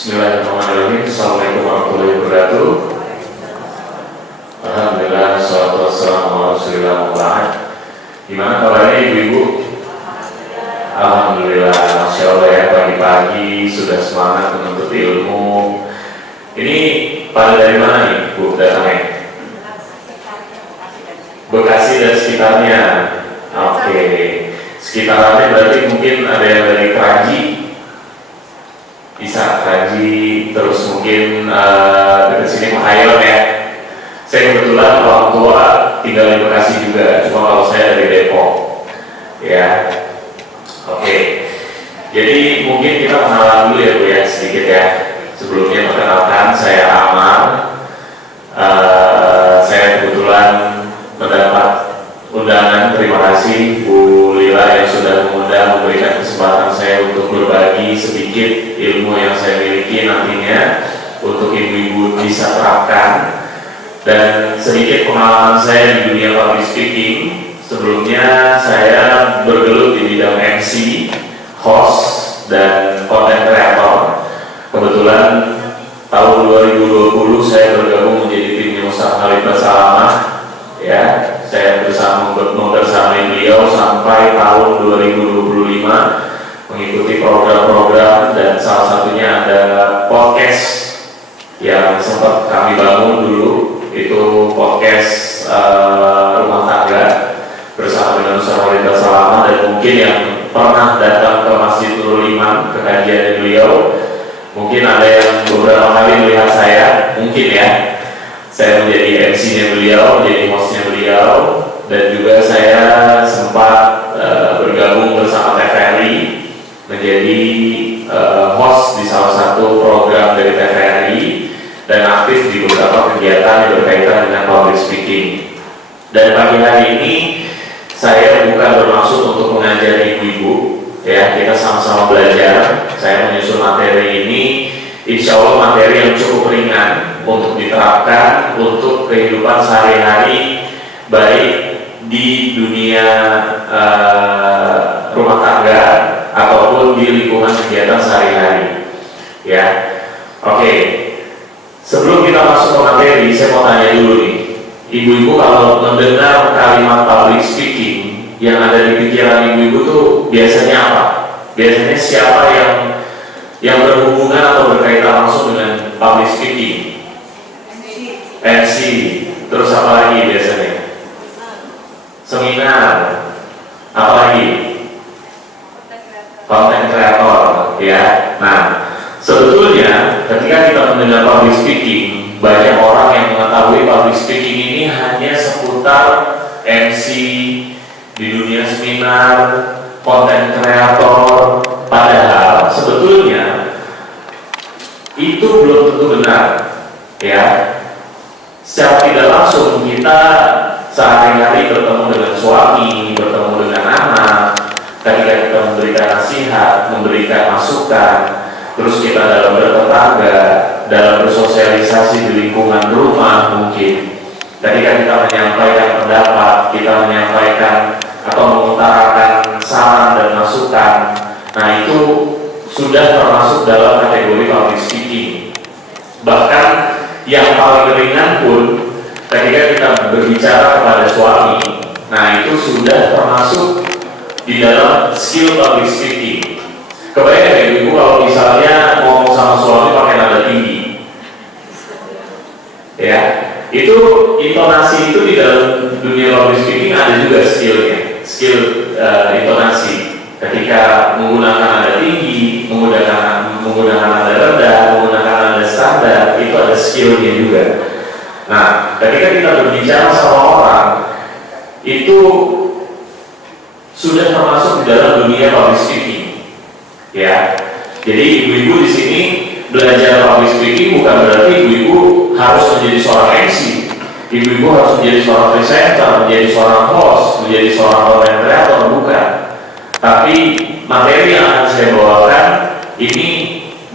Bismillahirrahmanirrahim. Assalamualaikum warahmatullahi wabarakatuh. Alhamdulillah, wassalatu wassalamu ala rasulillah wa ba'd. Gimana kabarnya ibu-ibu? Alhamdulillah, Masya Allah ya, pagi-pagi sudah semangat menuntut ilmu. Ini pada dari mana nih Bu datangnya? Bekasi dan sekitarnya. Oke. Sekitarnya berarti mungkin ada yang dari Keraji, bisa Keraji, terus mungkin dekat sini Mahayon ya. Saya kebetulan orang tua tinggal di Bekasi juga, cuma kalau saya dari Depok ya. Oke. Jadi mungkin kita kenalan dulu ya Bu ya, sedikit ya. Sebelumnya perkenalkan, saya Amar. Saya kebetulan mendapat undangan, terima kasih Bu Lila yang sudah mengundang, memberikan kesempatan saya untuk berbagi sedikit ilmu yang saya miliki nantinya untuk ibu-ibu bisa terapkan. Dan sedikit pengalaman saya di dunia public speaking. Sebelumnya saya bergelut di bidang MC, host, dan content creator. Kebetulan tahun 2020 saya bergabung menjadi timnya Ustaz Khalid Basalamah ya. Saya membersamai beliau sampai tahun 2025 mengikuti program-program, dan salah satunya ada podcast yang sempat kami bangun dulu, itu podcast rumah tangga bersama dengan Ustaz Khalid Basalamah. Dan mungkin yang pernah datang ke Masjid Nurul Iman ke kajian beliau, mungkin ada yang beberapa kali melihat saya, mungkin ya, saya menjadi MC-nya beliau, menjadi host-nya beliau, dan juga saya sempat bergabung bersama TVRI menjadi host di salah satu program dari TVRI dan aktif di beberapa kegiatan yang berkaitan dengan public speaking. Dan pagi hari ini saya bukan bermaksud untuk mengajari ibu-ibu ya, kita sama-sama belajar. Saya menyusun materi ini, insya Allah materi yang cukup ringan untuk diterapkan untuk kehidupan sehari-hari, baik di dunia rumah tangga ataupun di lingkungan kegiatan sehari-hari ya. Oke, sebelum kita masuk ke materi, saya mau tanya dulu nih, ibu-ibu kalau mendengar kalimat public speaking, yang ada di pikiran ibu-ibu tuh biasanya apa? Biasanya siapa yang berhubungan atau berkaitan langsung dengan public speaking? MC. Terus apa lagi biasanya? Seminar. Apa lagi? Content creator ya. Nah, sebetulnya ketika kita mendengar public speaking, banyak orang yang mengetahui public speaking ini hanya seputar MC di dunia seminar, content creator. Padahal sebetulnya itu belum tentu benar ya. Secara tidak langsung kita sehari-hari bertemu dengan suami, bertemu dengan anak, ketika kita memberikan nasihat, memberikan masukan, terus kita dalam bertetangga, dalam bersosialisasi di lingkungan rumah mungkin, ketika kita menyampaikan pendapat, kita menyampaikan atau mengutarakan saran dan masukan, nah itu sudah termasuk dalam kategori public speaking. Bahkan yang paling ringan pun ketika kita berbicara kepada suami, nah itu sudah termasuk di dalam skill public speaking. Kebayang ya ibu kalau misalnya ngomong sama suami pakai nada tinggi ya, itu intonasi itu di dalam dunia public speaking ada juga skillnya, skill intonasi. Ketika menggunakan nada tinggi, menggunakan nada rendah, menggunakan nada standar, itu ada skillnya juga. Nah, ketika kita berbicara sama orang, itu sudah termasuk di dalam dunia public speaking, ya. Jadi ibu-ibu di sini belajar public speaking bukan berarti ibu-ibu harus menjadi seorang MC, ibu-ibu harus menjadi seorang presenter, menjadi seorang host, menjadi seorang content creator, bukan. Tapi materi yang akan saya bawakan ini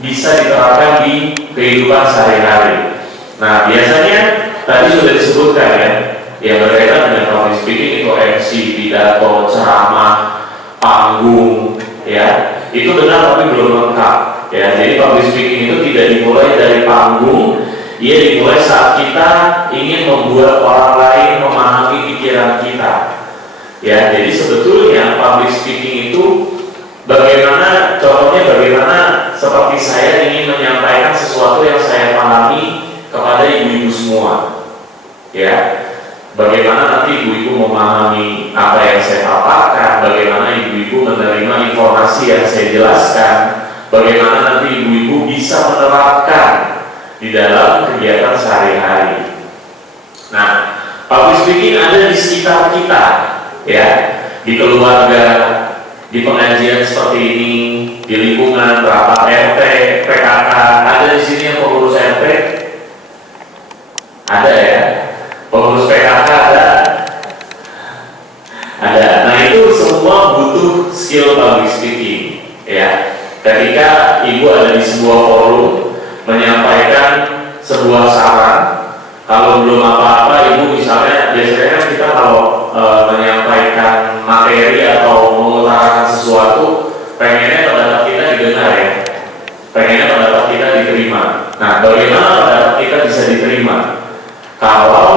bisa diterapkan di kehidupan sehari-hari. Nah, biasanya tadi sudah disebutkan ya, yang berkaitan dengan public speaking itu MC, pidato, ceramah, panggung, ya, itu benar tapi belum lengkap. Ya, jadi public speaking itu tidak dari panggung, ia dimulai saat kita ingin membuat orang lain memahami pikiran kita. Ya, jadi sebetulnya public speaking itu bagaimana, contohnya bagaimana seperti saya ingin menyampaikan sesuatu yang saya pahami kepada ibu-ibu semua. Ya, bagaimana nanti ibu-ibu memahami apa yang saya paparkan, bagaimana ibu-ibu menerima informasi yang saya jelaskan, bagaimana nanti ibu-ibu bisa menerapkan di dalam kegiatan sehari-hari. Nah, public speaking ada di sekitar kita, ya, di keluarga, di pengajian seperti ini, di lingkungan rapat RT, PKK. Ada di sini yang pengurus RT? Ada ya? Pengurus PKK ada? Ada. Nah, itu semua butuh skill public speaking, ya. Ketika ibu ada di sebuah forum menyampaikan sebuah saran, kalau belum apa-apa ibu misalnya, biasanya kan kita kalau menyampaikan materi atau mengutarakan sesuatu, pengennya pendapat kita didengar ya, pengennya pendapat kita diterima. Nah, bagaimana pendapat kita bisa diterima kalau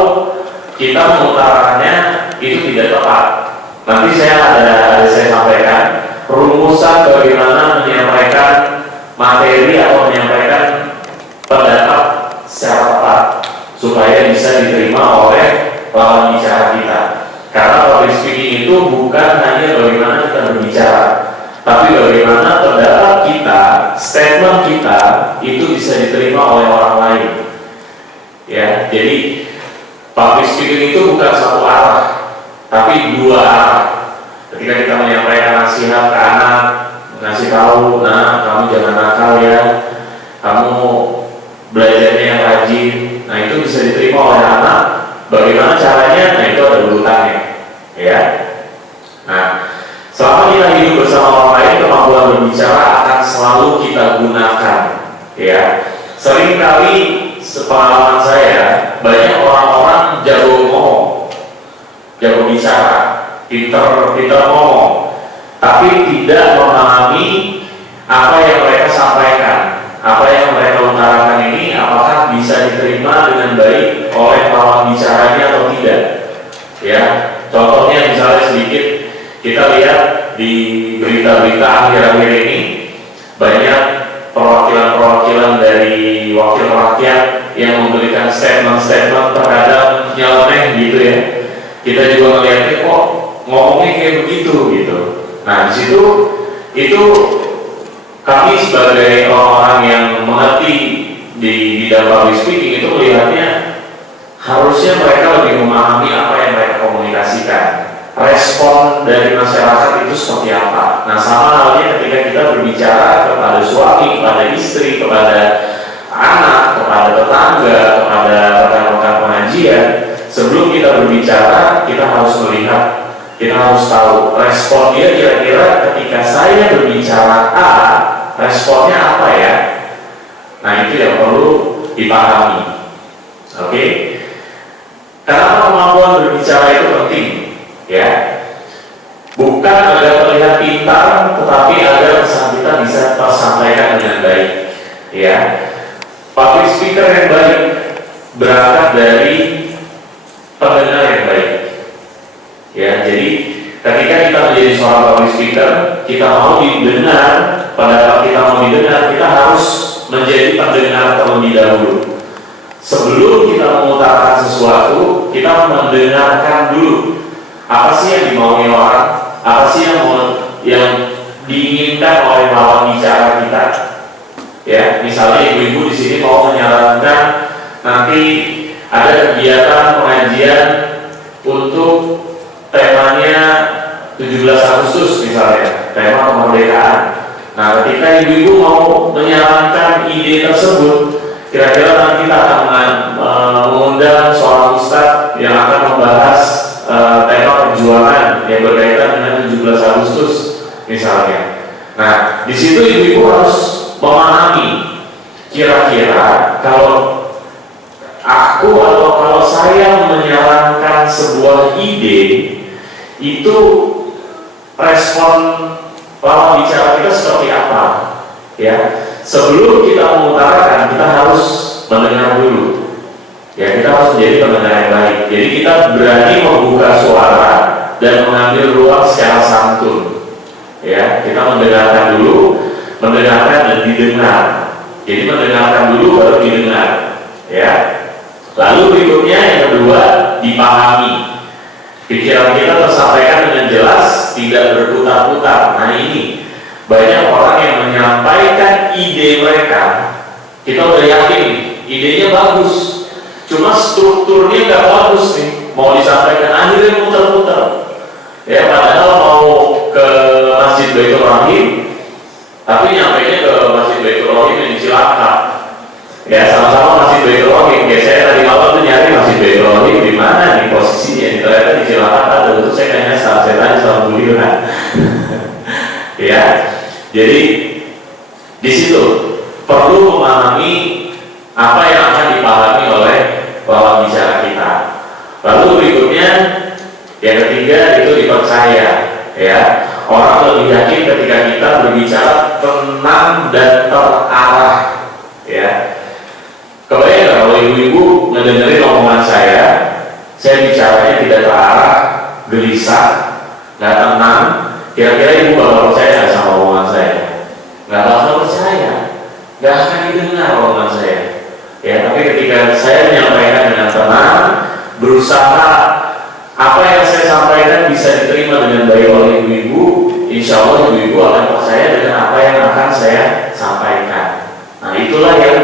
kita mengutarakannya itu tidak tepat? Nanti saya sampaikan rumusan bagaimana menyampaikan materi atau menyampaikan pendapat secara tepat supaya bisa diterima oleh lawan bicara kita. Karena public speaking itu bukan hanya bagaimana kita berbicara, tapi bagaimana pendapat kita, statement kita itu bisa diterima oleh orang lain. Ya, jadi public speaking itu bukan satu arah, tapi dua arah. Ketika kita menyampaikan nasihat ke anak, ngasih tahu, nah kamu jangan nakal ya, kamu belajarnya yang rajin. Nah, itu bisa diterima oleh anak. Bagaimana caranya? Nah, itu ada urutannya, ya. Nah, selama kita hidup bersama orang lain, kemampuan berbicara akan selalu kita gunakan, ya. Seringkali sepengalaman saya, banyak orang-orang jago ngomong, jago bicara, pintar ngomong, tapi tidak memahami apa yang mereka sampaikan, apa yang mereka utarakan ini apakah bisa diterima dengan baik oleh lawan bicaranya atau tidak. Ya, contohnya misalnya sedikit kita lihat di berita-berita akhir-akhir ini, banyak perwakilan-perwakilan dari wakil rakyat yang memberikan statement-statement terhadap nyeleneh gitu ya. Kita juga melihatnya kok ngomongnya kayak begitu gitu. Nah, di situ itu kami sebagai orang-orang yang mengerti di bidang public speaking itu melihatnya harusnya mereka lebih memahami apa yang mereka komunikasikan. Respon dari masyarakat itu seperti apa. Nah, sama halnya ketika kita berbicara kepada suami, kepada istri, kepada anak, kepada tetangga, kepada rekan-rekan pengajian, sebelum kita berbicara, kita harus melihat, kita harus tahu respon dia kira-kira ketika saya berbicara A, responnya apa ya? Nah, itu yang perlu dipahami. Oke? Karena kemampuan berbicara itu penting, ya. Bukan agar terlihat pintar, tetapi agar pesan kita bisa tersampaikan dengan baik, ya. Public speaker yang baik berangkat dari pendengar yang baik. Ya, jadi ketika kita menjadi seorang public speaker, kita mau didengar, pendapat kita mau didengar, kita harus menjadi pendengar terlebih dahulu. Sebelum kita mengutarakan sesuatu, kita mendengarkan dulu apa sih yang dimaui orang, apa sih yang diinginkan oleh lawan bicara kita. Ya, misalnya ibu-ibu di sini mau menyarankan nanti ada kegiatan pengajian untuk temanya 17 Agustus misalnya, tema kemerdekaan. Nah, ketika ibu-ibu mau menyarankan ide tersebut, kira-kira nanti kita akan mengundang seorang ustadz yang akan membahas tema perjuangan yang berkaitan dengan 17 Agustus misalnya. Nah, di situ ibu-ibu harus memahami kira-kira kalau aku atau kalau saya menyarankan sebuah ide, itu respon lawan bicara kita seperti apa, ya. Sebelum kita mengutarakan, kita harus mendengarkan dulu, mendengarkan dan didengar. Jadi mendengarkan dulu baru didengar, ya. Lalu berikutnya yang kedua, dipahami. Pikiran kita tersampaikan dengan jelas, tidak berputar-putar. Nah ini banyak orang yang menyampaikan ide mereka. Kita udah yakin idenya bagus, cuma strukturnya nggak bagus nih. Mau disampaikan akhirnya muter-muter. Ya padahal mau ke Masjid Baitur Rahim, tapi nyampainya ke Masjid Baitur Rahim yang di Cilacap. Ya sama-sama Masjid Baitur Rahim. Ya saya tadi malam tuh nyari Masjid Baitur Rahim di mana nih posisinya. Ternyata di Cilacap ada. Itu saya nanya sama saya tanya sama Bu Lila. Ya, jadi di situ perlu memahami apa yang akan dipahami oleh lawan bicara kita. Lalu berikutnya yang ketiga itu dipercaya, ya. Orang lebih yakin ketika kita berbicara tenang dan terarah, ya. Kebayang nggak kalau ibu-ibu ngedengerin omongan saya bicaranya tidak terarah, gelisah, nggak tenang, kira-kira ibu bakal percaya nggak sama omongan saya? Nggak bakal percaya, nggak akan didengar omongan saya. Ya, tapi ketika saya menyampaikan dengan tenang, berusaha apa yang saya sampaikan bisa diterima dengan baik oleh ibu-ibu, insya Allah ibu-ibu akan percaya dengan apa yang akan saya sampaikan. Nah itulah yang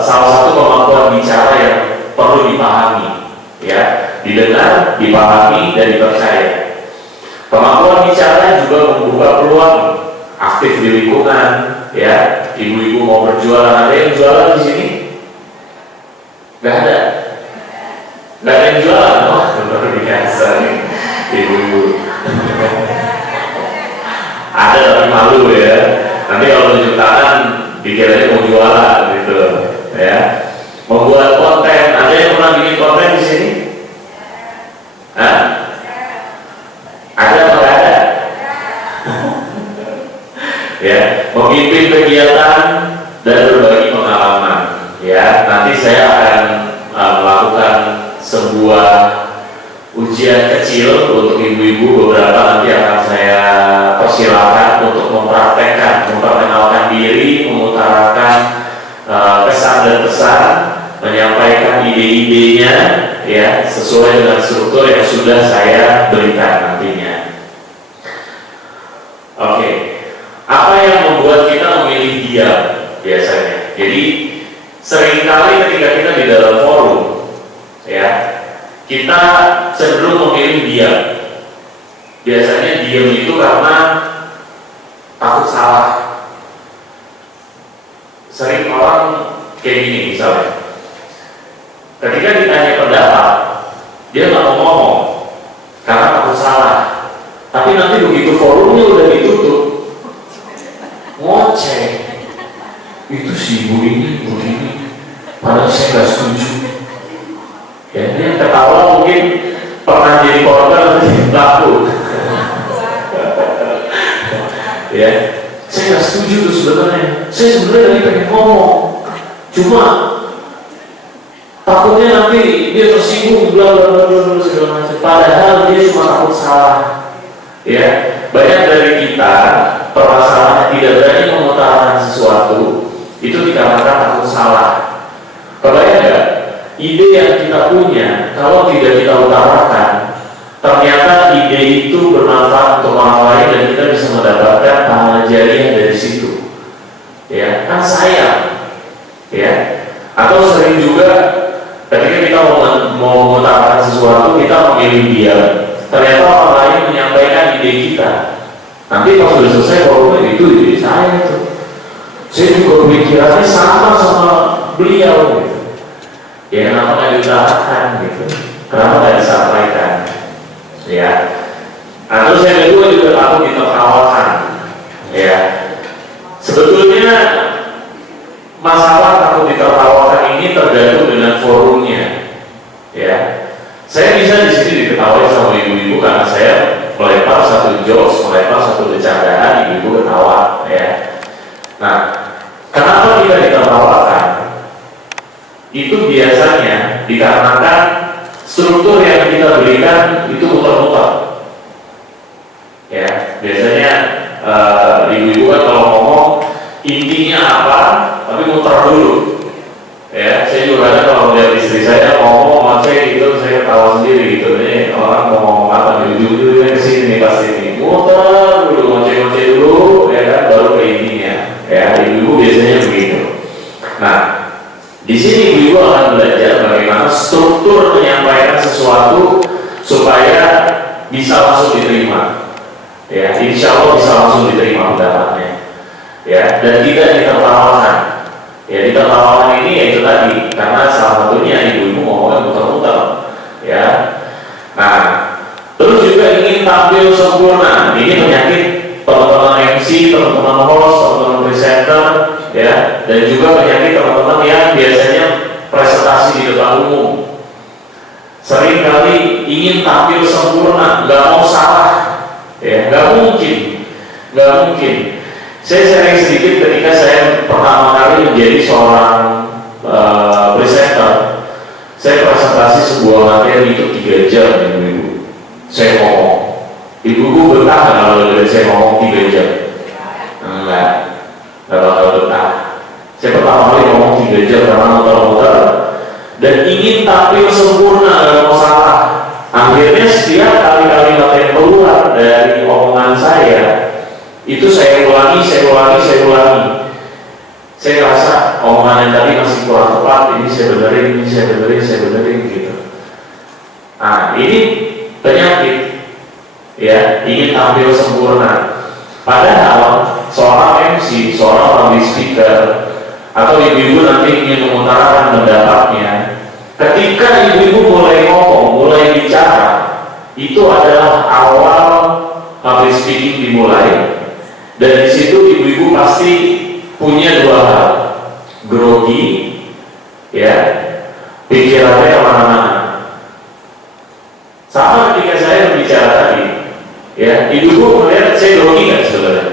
salah satu kemampuan bicara yang perlu dipahami, ya, didengar, dipahami, dan dipercaya. Kemampuan bicara juga membuka peluang aktif di lingkungan, ya. Ibu-ibu mau berjualan, ada yang jualan di sini? Gak ada. Gak ada yang jualan, wah luar biasa nih ibu-ibu. Ada tapi malu ya. Nanti kalau tunjuk tangan dikiranya mau jualan gitu, ya. Membuat konten, ada yang pernah bikin konten di sini? Hah? Ada atau nggak ada? Ya, memimpin kegiatan dan berbagi pengalaman. Ya, nanti saya akan melakukan sebuah ujian kecil untuk ibu-ibu. Beberapa nanti akan saya persilakan untuk mempraktekkan, memperkenalkan diri, mengutarakan kesan dan pesan, menyampaikan ide-idenya, ya, sesuai dengan struktur yang sudah saya berikan nantinya. Oke, apa yang membuat kita memilih diam biasanya? Jadi seringkali ketika kita di dalam forum, ya, kita cenderung memilih diam. Biasanya diam itu karena takut salah. Sering orang kayak gini misalnya, ketika ditanya pendapat, dia nggak mau ngomong karena takut salah. Tapi nanti begitu forumnya udah ditutup, ngoceh, itu si ibu ini begini, padahal saya nggak setuju. Ya, dia ketawa mungkin pernah jadi korban nanti pelaku. Ya, saya nggak setuju tuh sebenarnya. Saya sebenarnya lagi pengen ngomong, cuma takutnya nanti dia tersinggung, bla bla bla bla segala macam. Padahal dia cuma takut salah. Ya, banyak dari kita permasalahan tidak berani mengutarakan sesuatu itu dikarenakan takut salah. Kebayang nggak? Ide yang kita punya, kalau tidak kita utarakan, ternyata ide itu bermanfaat untuk orang lain dan kita bisa mendapatkan pahala jariah dari situ. Ya, kan sayang. Ya, atau sering juga ketika kita mau mengutarakan sesuatu, kita memilih diam. Ternyata orang lain menyampaikan ide kita. Nanti pas sudah selesai, kalau itu ide saya tuh. Saya juga pemikirannya sama beliau. Gitu. Ya kenapa nggak diutarakan gitu? Kenapa nggak disampaikan? Ya. Nah, terus yang kedua juga takut ditertawakan. Ya. Sebetulnya masalah takut ditertawakan ini tergantung dengan forumnya. Ya. Saya bisa di sini diketahui sama ibu-ibu karena saya melempar satu jokes, melempar satu bercandaan, ibu-ibu ketawa. Ya. Nah, kenapa kita ditertawakan? Itu biasanya dikarenakan struktur yang kita berikan itu muter-muter, ya. Biasanya ibu-ibu kan kalau ngomong intinya apa, tapi muter dulu. Ya, saya juga ada kalau melihat istri saya ngomong saya gitu, saya ketawa sendiri gitu. Nih orang mau ngomong apa, ujung-ujungnya kesini nih pasti nih, muter dulu, ngoceh-ngoceh dulu, ya kan, baru ke intinya. Ya, ibu-ibu biasanya begitu. Nah, di sini ibu-ibu akan belajar bagaimana struktur menyampaikan sesuatu supaya bisa langsung diterima. Ya, insya Allah bisa langsung diterima pendapatnya. Ya, dan tidak ditertawakan. Ya, ditertawakan ini ya itu tadi, karena salah satunya ibu-ibu ngomongnya muter-muter. Ya, nah, terus juga ingin tampil sempurna. Ini penyakit teman-teman MC, teman-teman host, teman-teman presenter, ya, dan juga penyakit teman-teman yang biasanya presentasi di depan umum. Sering kali ingin tampil sempurna, nggak mau salah, ya, nggak mungkin. Saya sharing sedikit ketika saya pertama kali menjadi seorang presenter. Saya presentasi sebuah materi itu 3 jam, ibu-ibu. Saya ngomong, ibu-ibu betah kalau dengar saya ngomong 3 jam? Enggak bakal betah. Saya pertama kali ngomong 3 jam karena muter-muter dan ingin tampil sempurna, nggak mau salah. Akhirnya setiap kali-kali materi keluar dari omongan saya, itu saya ulangi. Saya rasa omongan yang tadi masih kurang tepat, ini saya benerin gitu. Nah, ini penyakit, ya, ingin tampil sempurna. Padahal seorang MC, seorang public speaker, atau ibu-ibu nanti ingin mengutarakan pendapatnya, ketika ibu-ibu mulai ngomong, mulai bicara, itu adalah awal public speaking dimulai. Dan di situ ibu-ibu pasti punya 2 hal, grogi, ya, pikirannya kemana-mana. Sama ketika saya berbicara tadi, ya, ibu-ibu melihat saya grogi nggak sebenarnya?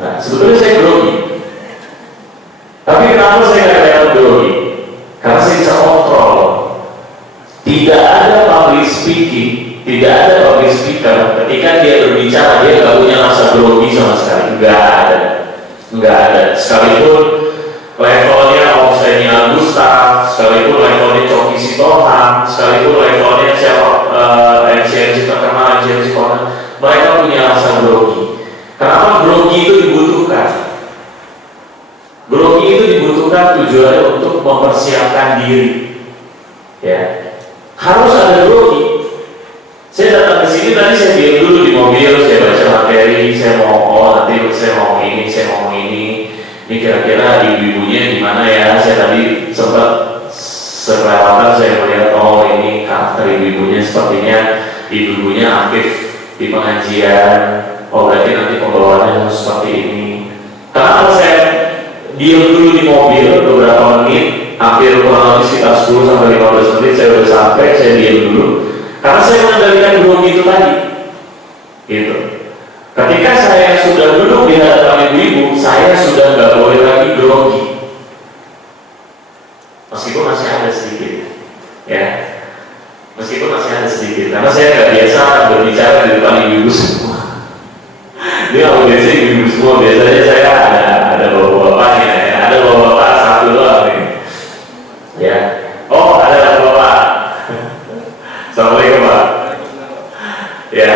Nah, sebetulnya saya grogi. Tapi kenapa saya nggak kelihatan grogi? Karena saya bisa kontrol. Tidak ada public speaking, tidak ada public speaker ketika dia berbicara dia nggak punya rasa grogi sama sekali, nggak ada. Sekalipun levelnya Om Seni Agusta, sekalipun levelnya Coki Sitohang, sekalipun levelnya siapa MC terkenal, MC Konan, mereka punya rasa grogi. Kenapa grogi itu dibutuhkan? Grogi itu dibutuhkan tujuannya untuk mempersiapkan diri. Ya, harus ada grogi. Saya datang ke sini tadi saya diam dulu di mobil, saya baca materi, saya mau nanti saya mau ini. Ini kira-kira ibu-ibunya gimana ya? Saya tadi sempat sekelewatan saya melihat ini karakter ibu-ibunya sepertinya ibu-ibunya aktif di pengajian. Berarti nanti pembawaannya harus seperti ini. Kenapa saya diam dulu di mobil beberapa menit, hampir kurang lebih sekitar 10-15 menit saya sudah sampai, saya diam dulu. Karena saya mengendalikan grogi itu tadi, gitu. Ketika saya sudah duduk di hadapan ibu-ibu, saya sudah nggak boleh lagi grogi, meskipun masih ada sedikit, ya. Meskipun masih ada sedikit, karena saya nggak biasa berbicara di depan ibu-ibu semua. Dia kalau biasa ibu-ibu semua, biasanya saya ada bapak-bapaknya, ya. Ada bapak-bapak satu doang nih, ya. Oh, ada bapak. Assalamualaikum Pak. Ya,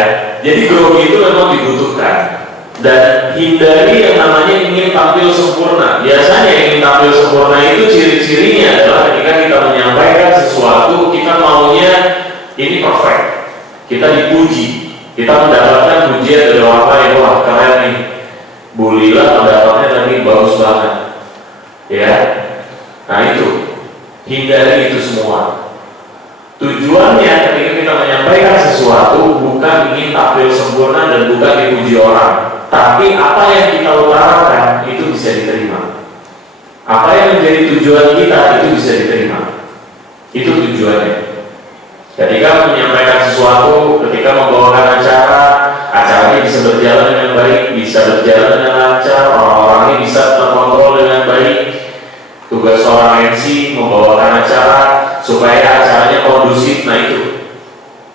jadi grogi itu memang dibutuhkan. Dan hindari yang namanya ingin tampil sempurna. Biasanya ingin tampil sempurna itu ciri-cirinya adalah ketika kita menyampaikan sesuatu, kita maunya ini perfect. Kita dipuji, kita mendapatkan pujian dari orang lain. Wah, keren nih, Bu Lila pendapatnya tadi bagus banget. Ya, nah itu, hindari itu semua. Tujuannya ketika kita menyampaikan sesuatu bukan ingin tampil sempurna dan bukan dipuji orang, tapi apa yang kita utarakan itu bisa diterima. Apa yang menjadi tujuan kita itu bisa diterima. Itu tujuannya. Ketika menyampaikan sesuatu, ketika membawakan acaranya bisa berjalan dengan baik, bisa berjalan dengan lancar, orang-orangnya bisa terkontrol dengan baik. Tugas seorang MC membawakan acara supaya acaranya kondusif. Nah itu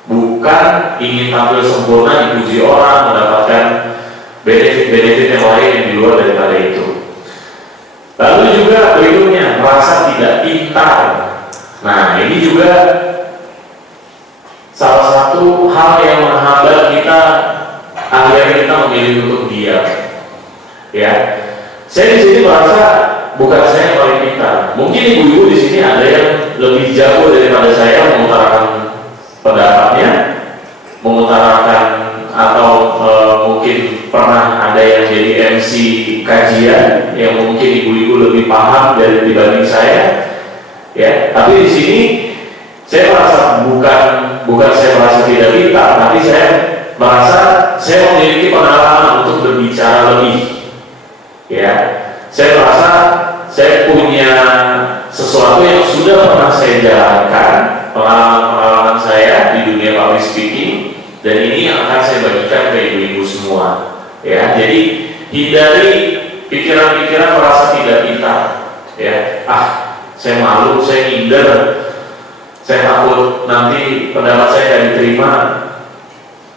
bukan ingin tampil sempurna, dipuji orang, mendapatkan benefit-benefit yang lain yang di luar daripada itu. Lalu juga berikutnya, merasa tidak pintar. Nah, ini juga salah satu hal yang menghambat kita akhirnya kita memilih untuk diam. Ya, saya di sini merasa bukan saya yang paling pintar. Mungkin ibu-ibu di sini ada yang lebih jago daripada saya mengutarakan pendapatnya, mengutarakan atau mungkin pernah ada yang jadi MC kajian yang mungkin ibu-ibu lebih paham dari dibanding saya. Ya, tapi di sini saya merasa bukan saya merasa tidak pintar, tapi saya merasa saya memiliki pengalaman untuk berbicara lebih. Ya, saya merasa saya punya sesuatu yang sudah pernah saya jalankan, pengalaman saya di dunia public speaking, dan ini yang akan saya bagikan ke ibu-ibu semua. Ya, jadi hindari pikiran-pikiran merasa tidak pintar. Ya, saya malu, saya minder, saya takut nanti pendapat saya tidak diterima.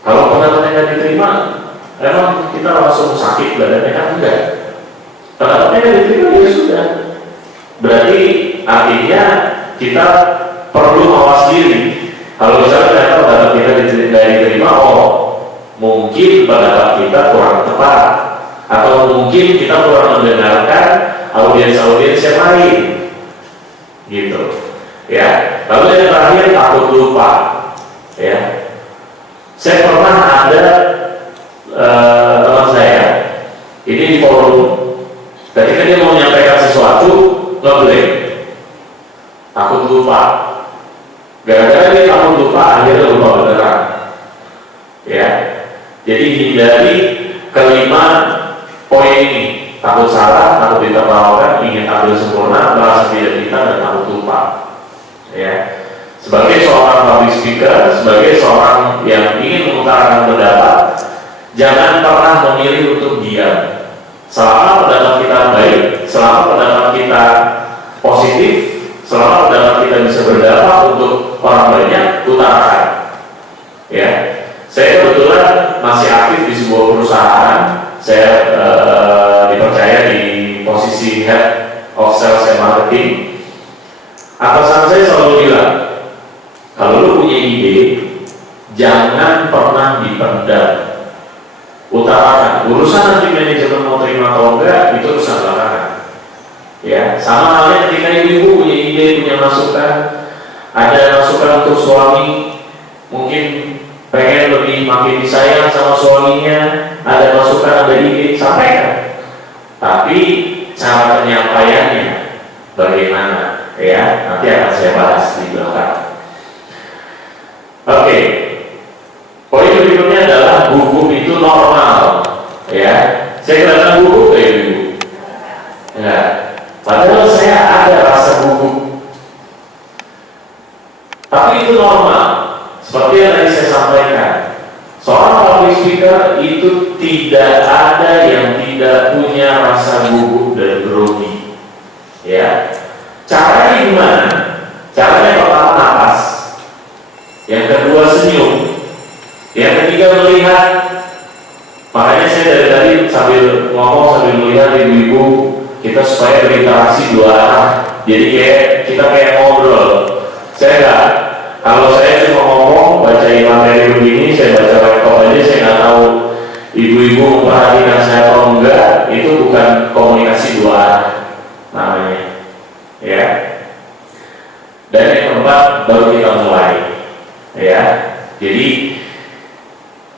Kalau pendapatnya tidak diterima, emang kita langsung sakit badannya kan? Enggak. Pendapatnya tidak diterima ya sudah. Berarti artinya kita perlu mawas diri. Kalau misalnya ternyata pendapat kita tidak diterima, mungkin pendapat kita kurang tepat, atau mungkin kita kurang mendengarkan audiens-audiens yang lain, gitu. Ya. Lalu yang terakhir, takut lupa. Ya. Saya pernah ada teman saya, ini di forum. Ketika dia mau menyampaikan sesuatu, ngeblank, takut lupa. Gara-gara dia takut lupa, akhirnya lupa beneran. Ya, jadi hindari kelima poin ini: takut salah, takut ditertawakan, ingin tampil sempurna, merasa tidak pintar, dan takut lupa. Ya, sebagai seorang public speaker, sebagai seorang yang ingin mengutarakan pendapat, jangan pernah memilih untuk diam. Selama pendapat kita baik, selama pendapat kita positif, selama pendapat kita bisa berdampak untuk orang banyak, utarakan. Ya, saya kebetulan masih aktif di sebuah perusahaan. Saya dipercaya di posisi Head of Sales and Marketing. Atasan saya selalu bilang, kalau lu punya ide, jangan pernah dipendam. Utarakan. Urusan nanti manajemen mau terima atau enggak, itu urusan belakangan. Ya, sama halnya ketika ibu punya ide, punya masukan, ada masukan untuk suami, mungkin pengen lebih makin disayang sama suaminya, ada masukan, ada ide, sampaikan. Tapi cara penyampaiannya bagaimana? Ya, nanti akan saya bahas di belakang. Oke. Poin berikutnya adalah gugup itu normal. Ya, saya kelihatan gugup kayak ibu. Ya, padahal saya ada rasa gugup. Tapi itu normal. Seperti yang tadi saya sampaikan, seorang public speaker itu tidak ada yang tidak punya rasa gugup dan grogi. Ya, caranya gimana? Caranya pertama napas, yang kedua senyum, yang ketiga melihat. Makanya saya dari tadi sambil ngomong sambil melihat ibu-ibu kita supaya berinteraksi dua arah. Jadi kita kayak ngobrol. Saya nggak, kalau saya cuma ngomong bacain materi begini, saya baca laptop aja, saya nggak tahu ibu-ibu memperhatikan saya atau enggak. Itu bukan komunikasi dua arah namanya. Ya. Dan yang keempat, baru kita mulai. Ya. Jadi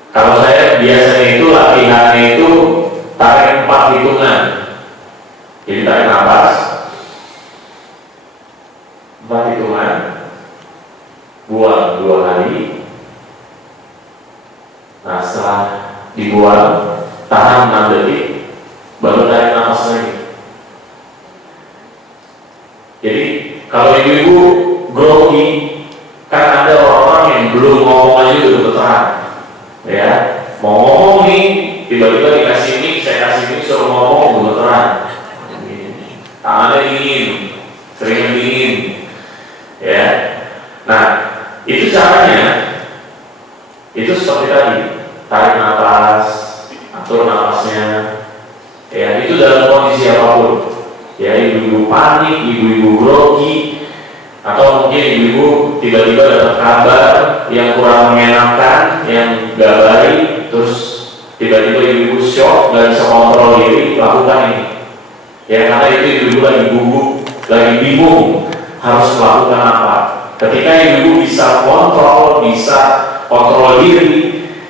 kalau saya biasanya itu latihannya itu tarik 4 hitungan. Jadi tarik nafas 4 hitungan, buang 2 kali. Nah, setelah dibuang, tahan 6 detik, baru tarik nafas lagi. Jadi kalau ibu-ibu grogi, kan ada orang-orang yang belum ngomong aja udah berterang. Ya, mau ngomong nih, tiba-tiba dikasih mic, saya kasih mic suruh ngomong, gemeteran, tangannya dingin, sering dingin. Ya, nah itu caranya, itu Ya, ibu-ibu panik, ibu-ibu grogi, atau mungkin ibu-ibu tiba-tiba dapat kabar yang kurang mengenakan, yang gak baik, terus tiba-tiba ibu-ibu shock, gak bisa kontrol diri, lakukan ini. Ya, karena itu ibu-ibu lagi gugup, lagi bingung harus melakukan apa. Ketika ibu-ibu bisa kontrol diri,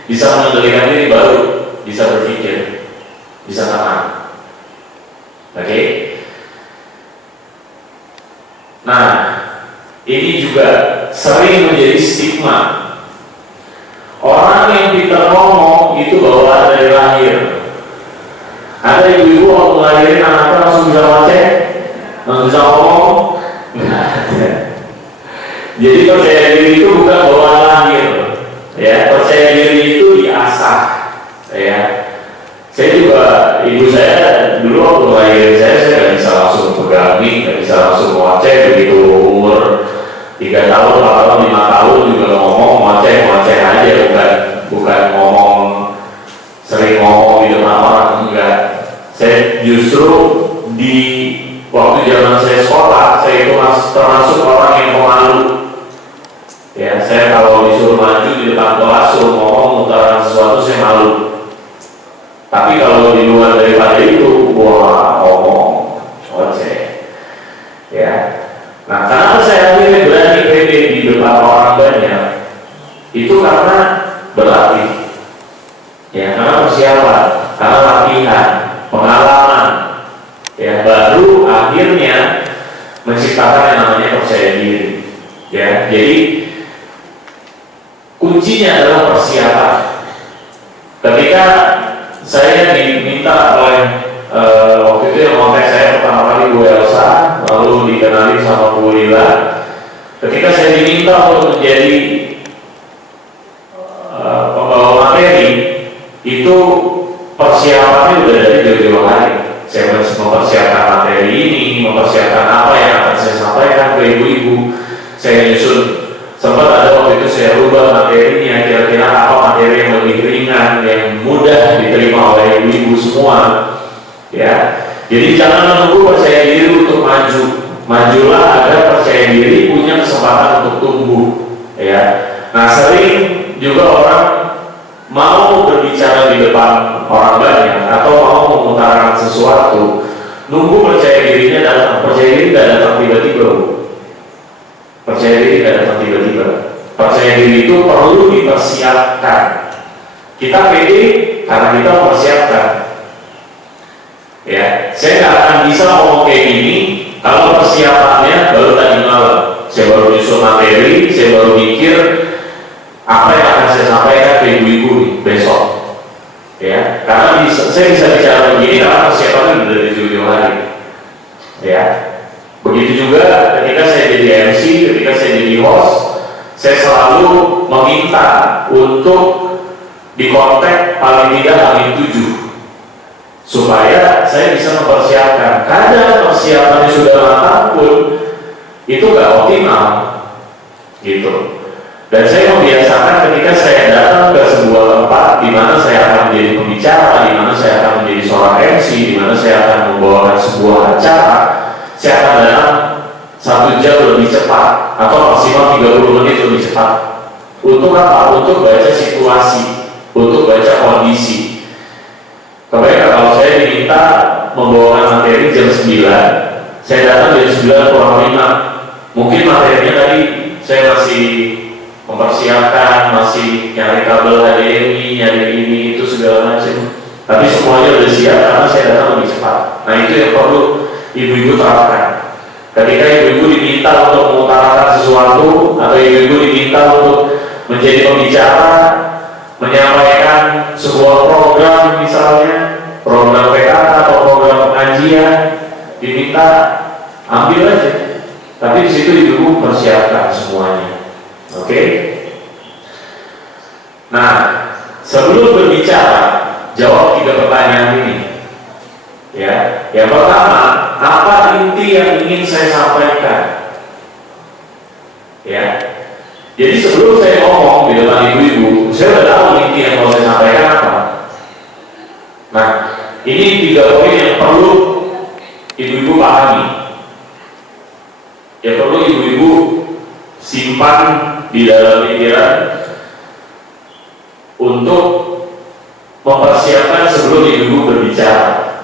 bisa mengendalikan diri, baru bisa berpikir, bisa tenang. Oke? Nah, ini juga sering menjadi stigma. Orang yang pintar ngomong itu bawaan dari lahir. Ada ibu-ibu waktu ngelahirin anaknya langsung bisa ngoceh, langsung bisa ngomong. Nggak ada. Jadi percaya diri itu bukan bawaan lahir. Ya, percaya diri itu diasah. Ya, saya juga, ibu saya dulu waktu ngelahirin saya nggak bisa langsung pegang mic, nggak bisa langsung ngoceh. Begitu umur 3 tahun, 4 tahun, 5 tahun juga ngomong ngoceh aja, bukan ngomong sering ngomong di depan orang, enggak. Saya justru di waktu zaman saya sekolah, saya itu termasuk orang yang pemalu. Ya, saya kalau disuruh maju di depan kelas, suruh ngomong mengutarakan sesuatu, saya malu. Tapi kalau di luar daripada itu, wah, ngomong, ngoceh. Ya. Nah, kenapa saya akhirnya berani pede di depan orang banyak? Itu karena berlatih. Ya, karena persiapan, karena latihan, pengalaman. Ya, baru akhirnya menciptakan yang namanya percaya diri. Ya, jadi kuncinya adalah persiapan. Ketika saya diminta oleh waktu itu yang kontak saya pertama kali Bu Elsa, lalu dikenali sama Bu Lila. Ketika saya diminta untuk menjadi pembawa materi, itu persiapannya udah dari jauh-jauh hari. Saya mempersiapkan materi ini, mempersiapkan apa yang akan saya sampaikan ke ibu-ibu. Saya nyusun, sempat ada waktu itu saya rubah materinya, kira-kira apa materi yang lebih ringan, yang mudah diterima oleh ibu-ibu semua. Ya, jadi jangan menunggu percaya diri untuk maju. Majulah agar percaya diri punya kesempatan untuk tumbuh. Ya, nah sering juga orang mau berbicara di depan orang banyak atau mau mengutarakan sesuatu, nunggu percaya dirinya datang. Percaya diri tidak datang tiba-tiba. Percaya diri tidak datang tiba-tiba. Percaya diri itu perlu dipersiapkan. Kita pede karena kita mempersiapkan. Ya, saya nggak akan bisa ngomong kayak gini kalau persiapannya baru tadi malam. Saya baru nyusun materi, saya baru mikir apa yang akan saya sampaikan ke ibu-ibu besok. Ya, karena saya bisa bicara begini karena persiapannya sudah dari jauh-jauh hari. Ya, begitu juga ketika saya jadi MC, ketika saya jadi host, saya selalu meminta untuk dikontak paling tidak H-7 supaya saya bisa mempersiapkan. Kadang persiapannya sudah matang pun itu nggak optimal, gitu. Dan saya membiasakan ketika saya datang ke sebuah tempat di mana saya akan menjadi pembicara, di mana saya akan menjadi seorang MC, di mana saya akan membawakan sebuah acara, saya akan datang 1 jam lebih cepat atau maksimal 30 menit lebih cepat. Untuk apa? Untuk baca situasi, untuk baca kondisi. Kemudian kalau saya diminta membawakan materi jam 9, saya datang jam 9 kurang 5. Mungkin materinya tadi saya masih mempersiapkan, masih nyari kabel HDMI, nyari ini itu segala macam. Tapi semuanya sudah siap karena saya datang lebih cepat. Nah, itu yang perlu ibu-ibu terapkan. Ketika ibu-ibu diminta untuk mengutarakan sesuatu atau ibu-ibu diminta untuk menjadi pembicara, menyampaikan sebuah program, misalnya program PKK atau program pengajian, diminta ambil aja. Tapi di situ ibu persiapkan semuanya. Oke? Nah, sebelum berbicara, jawab 3 pertanyaan ini. Ya, yang pertama, apa inti yang ingin saya sampaikan? Ya. Jadi sebelum saya ngomong di depan ibu-ibu, saya sudah tahu inti yang mau saya sampaikan apa. Nah, ini 3 poin yang perlu ibu-ibu pahami, ya perlu ibu-ibu simpan di dalam pikiran untuk mempersiapkan sebelum ibu-ibu berbicara.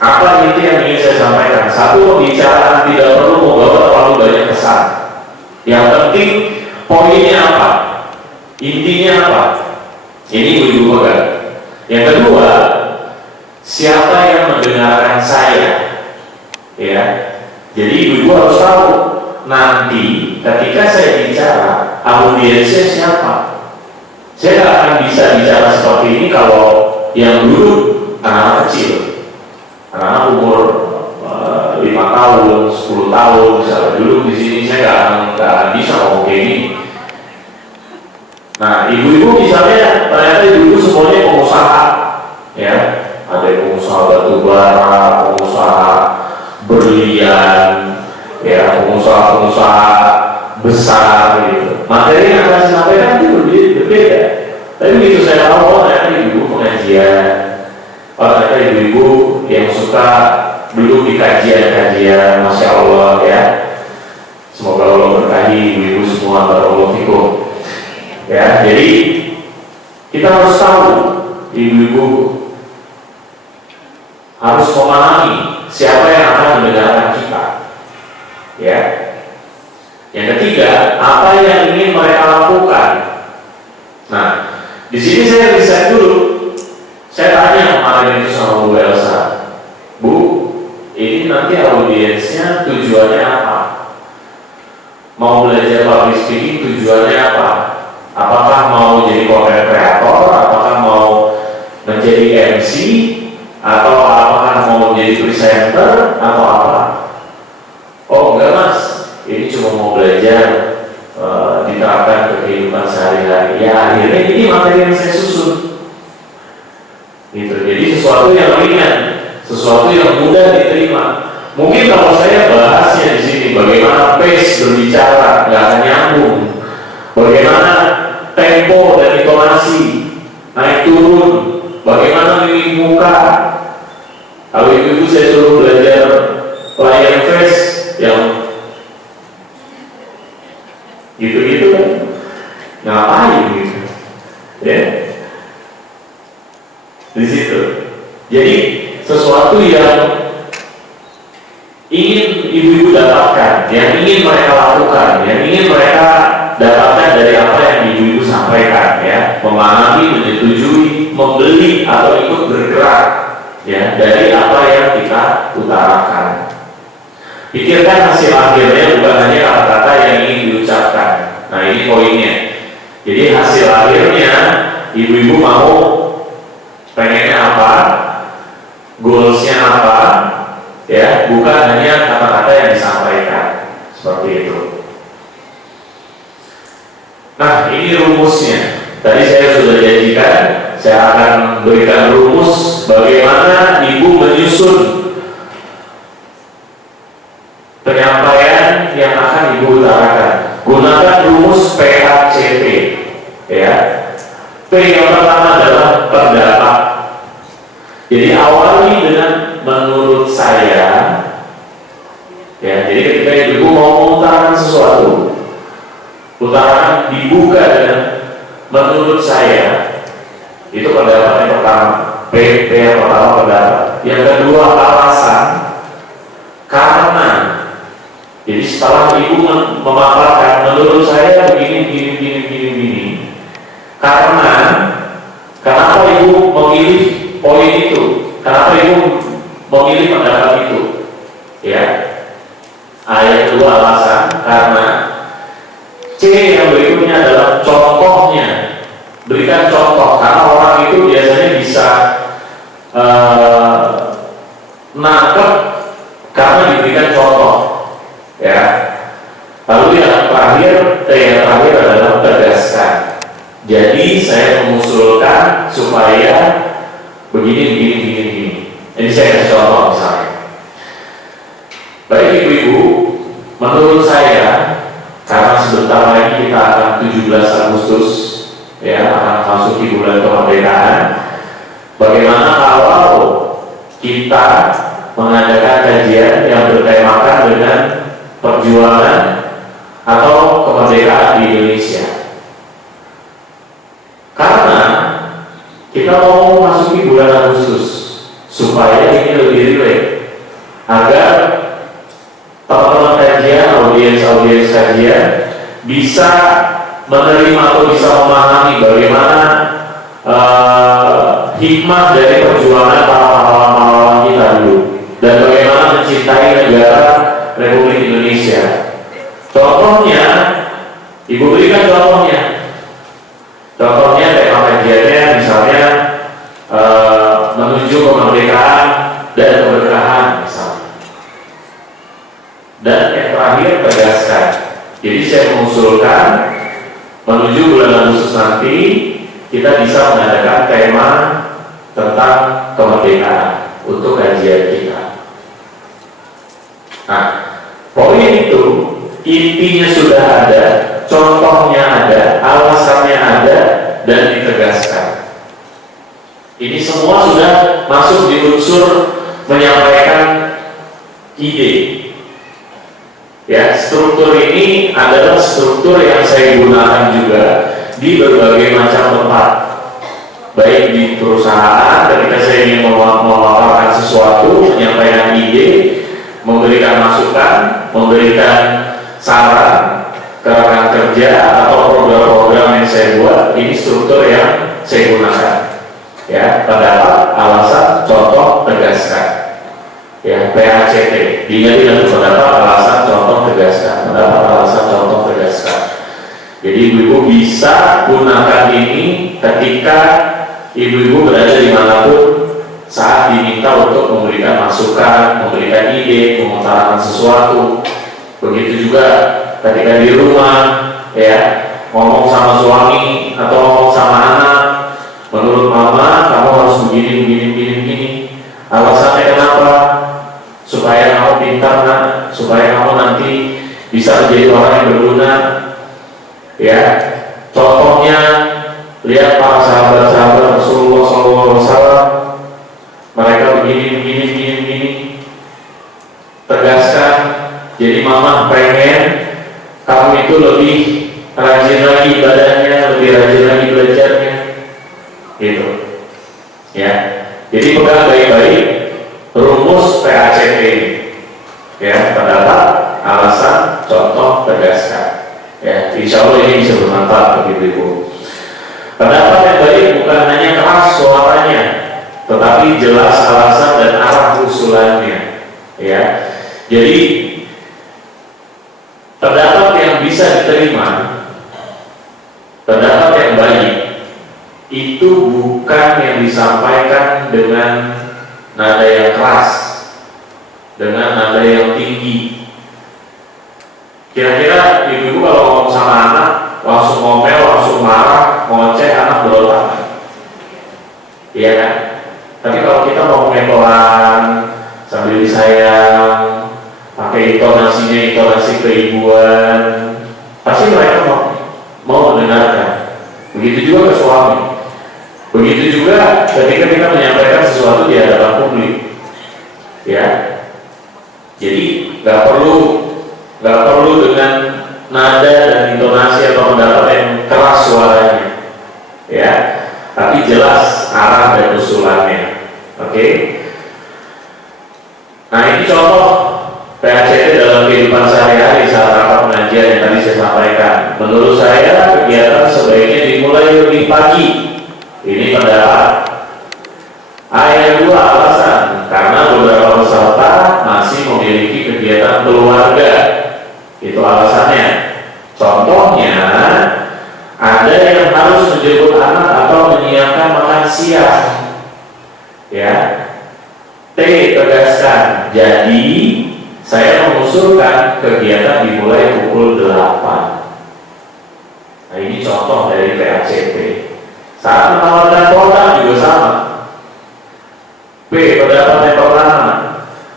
Apa inti yang ingin saya sampaikan? Satu, pembicaraan tidak perlu membawa terlalu banyak kesan. Yang penting poinnya apa, intinya apa, ini ibu-ibu pegang. Yang kedua, siapa yang mendengarkan saya, ya. Jadi ibu-ibu harus tahu nanti ketika saya bicara audiensnya siapa. Saya tidak akan bisa bicara seperti ini kalau yang dulu anak kecil, anak umur 5 tahun, 10 tahun, misalnya dulu di sini saya nggak akan bisa ngomong kayak gini. Nah, ibu-ibu misalnya ternyata ibu-ibu semuanya pengusaha, ya, ada yang pengusaha batu bara, pengusaha berlian, ya, pengusaha besar gitu. Materi yang akan saya sampaikan itu berbeda. Tapi begitu saya tahu, oh ternyata ibu-ibu pengajian, oh ternyata ibu-ibu yang suka duduk di kajian-kajian, Masya Allah ya. Semoga Allah berkahi ibu-ibu semua, barakallahu fikum. Ya, jadi kita harus tahu, ibu-ibu harus memahami siapa yang akan mendengarkan kita. Ya. Yang ketiga, apa yang ingin mereka lakukan. Nah, di sini saya riset dulu. Saya tanya kemarin itu sama Bu Elsa, Bu, ini nanti audiensnya tujuannya apa? Mau belajar public speaking tujuannya apa? Apakah mau jadi content creator? Apakah mau menjadi MC? Atau apakah mau menjadi presenter? Atau apa? Oh enggak mas, ini cuma mau belajar diterapkan ke kehidupan sehari-hari. Ya akhirnya ini materi yang saya susun. Gitu. Jadi sesuatu yang ringan, sesuatu yang mudah diterima. Mungkin kalau saya bahasnya di sini bagaimana pace berbicara nggak akan nyambung, bagaimana tempo dan intonasi naik turun, bagaimana mimik muka. Kalau itu saya suruh belajar layar face yang gitu-gitu kan, ngapain gitu, ya? Di situ. Jadi sesuatu yang ingin ibu-ibu dapatkan, yang ingin mereka lakukan, yang ingin mereka dapatkan dari apa yang ibu-ibu sampaikan, ya, memahami, menyetujui, membeli atau ikut bergerak, ya, dari apa yang kita utarakan. Pikirkan hasil akhirnya, bukan hanya kata-kata yang ingin diucapkan. Nah ini poinnya. Jadi hasil akhirnya ibu-ibu mau pengennya apa, goalsnya apa, ya, bukan hanya kata-kata yang disampaikan seperti itu. Nah ini rumusnya. Tadi saya sudah janjikan saya akan berikan rumus bagaimana ibu menyusun penyampaian yang akan ibu utarakan. Gunakan rumus PACP, ya. P yang pertama adalah pendapat. Jadi awali dengan menurut saya, ya. Jadi ketika ibu mau mengutarakan sesuatu, utarakan dibuka dengan menurut saya. Itu pendapat yang pertama. P yang pertama pendapat. Yang kedua alasan. Karena. Jadi setelah ibu memaparkan menurut saya begini. Karena kenapa ibu memilih poin itu? Kenapa ibu memilih pendapat itu? Ya. Yang kedua alasan karena. C yang berikutnya adalah contohnya. Berikan contoh karena orang itu biasanya bisa nangkep karena diberikan contoh. Ya. Lalu yang terakhir, yang terakhir adalah tegaskan. Jadi saya mengusulkan supaya begini. Ini saya kasih contoh misalnya. Baik ibu-ibu, menurut saya karena sebentar lagi kita akan 17 Agustus, ya, akan masuki bulan kemerdekaan. Bagaimana kalau kita mengadakan kajian yang bertemakan dengan perjuangan atau kemerdekaan di Indonesia. Karena kita mau memasuki bulan Agustus supaya ini lebih rileks, agar teman-teman kajian, audiens kajian bisa menerima atau bisa memahami bagaimana hikmah dari perjuangan para pahlawan-pahlawan kita dulu dan bagaimana mencintai negara Republik Indonesia. Contohnya, Ibu berikan contohnya. Contohnya tema kajiannya misalnya menuju kemerdekaan dan keberkahan misalnya. Dan yang terakhir tegaskan. Jadi saya mengusulkan menuju bulan Agustus nanti kita bisa mengadakan tema tentang kemerdekaan untuk kajian kita. Nah, poin itu intinya sudah ada, contohnya ada, alasannya ada, dan ditegaskan. Ini semua sudah masuk di unsur menyampaikan ide. Ya, struktur ini adalah struktur yang saya gunakan juga di berbagai macam tempat, baik di perusahaan ketika saya ingin memaparkan sesuatu, menyampaikan ide, memberikan masukan, memberikan saran ke rekan kerja atau program-program yang saya buat. Ini struktur yang saya gunakan. Ya, pendapat, alasan, contoh, tegaskan. Ya, PACT. Diingat dengan pendapat, alasan, contoh, tegaskan. Pendapat, alasan, contoh, tegaskan. Jadi ibu-ibu bisa gunakan ini ketika ibu-ibu berada dimanapun saat diminta untuk memberikan masukan, memberikan ide, mengutarakan sesuatu. Begitu juga ketika di rumah, ya, ngomong sama suami atau ngomong sama anak, menurut mama kamu harus begini. Alasannya kenapa? Supaya kamu pintar, nak, supaya kamu nanti bisa menjadi orang yang berguna. Ya, contohnya lihat para sahabat-sahabat Rasulullah SAW, mereka begini. Tegaskan. Jadi mama pengen kamu itu lebih rajin lagi ibadahnya, lebih rajin lagi belajarnya, gitu. Ya, jadi pegang baik-baik rumus PACT ini. Ya, pendapat, alasan, contoh, tegaskan. Ya, insya Allah ini bisa bermanfaat bagi ibu. Pendapat yang baik bukan hanya keras suaranya, tetapi jelas alasan dan arah usulannya. Ya, jadi pendapat yang bisa diterima, pendapat yang baik itu bukan yang disampaikan dengan nada yang keras, dengan nada yang tinggi. Kira-kira ibu-ibu kalau ngomong sama anak langsung ngomel, langsung marah, ngoceh, anak berontak, iya kan? Tapi kalau kita ngomongnya pelan, sambil disayang, pakai intonasi keibuan, pasti mereka mau mendengarkan. Begitu juga ke suami. Begitu juga ketika kita menyampaikan sesuatu di hadapan publik. Ya. Jadi nggak perlu dengan nada dan intonasi atau pendapat yang keras suaranya. Ya. Tapi jelas arah dan usulannya. Oke. Nah, ini contoh PACT dalam kehidupan sehari-hari saat rapat pengajian yang tadi saya sampaikan. Menurut saya kegiatan sebaiknya dimulai lebih pagi. Ini pendapat. Yang kedua, alasan. Karena beberapa peserta masih memiliki kegiatan keluarga. Itu alasannya. Contohnya, ada yang harus menjemput anak atau menyiapkan makan siang. Ya. T, tegaskan. Jadi saya mengusulkan kegiatan dimulai pukul 8. Nah, ini contoh dari PACT. Saat menawarkan produk juga sama. B, pendapat yang pertama.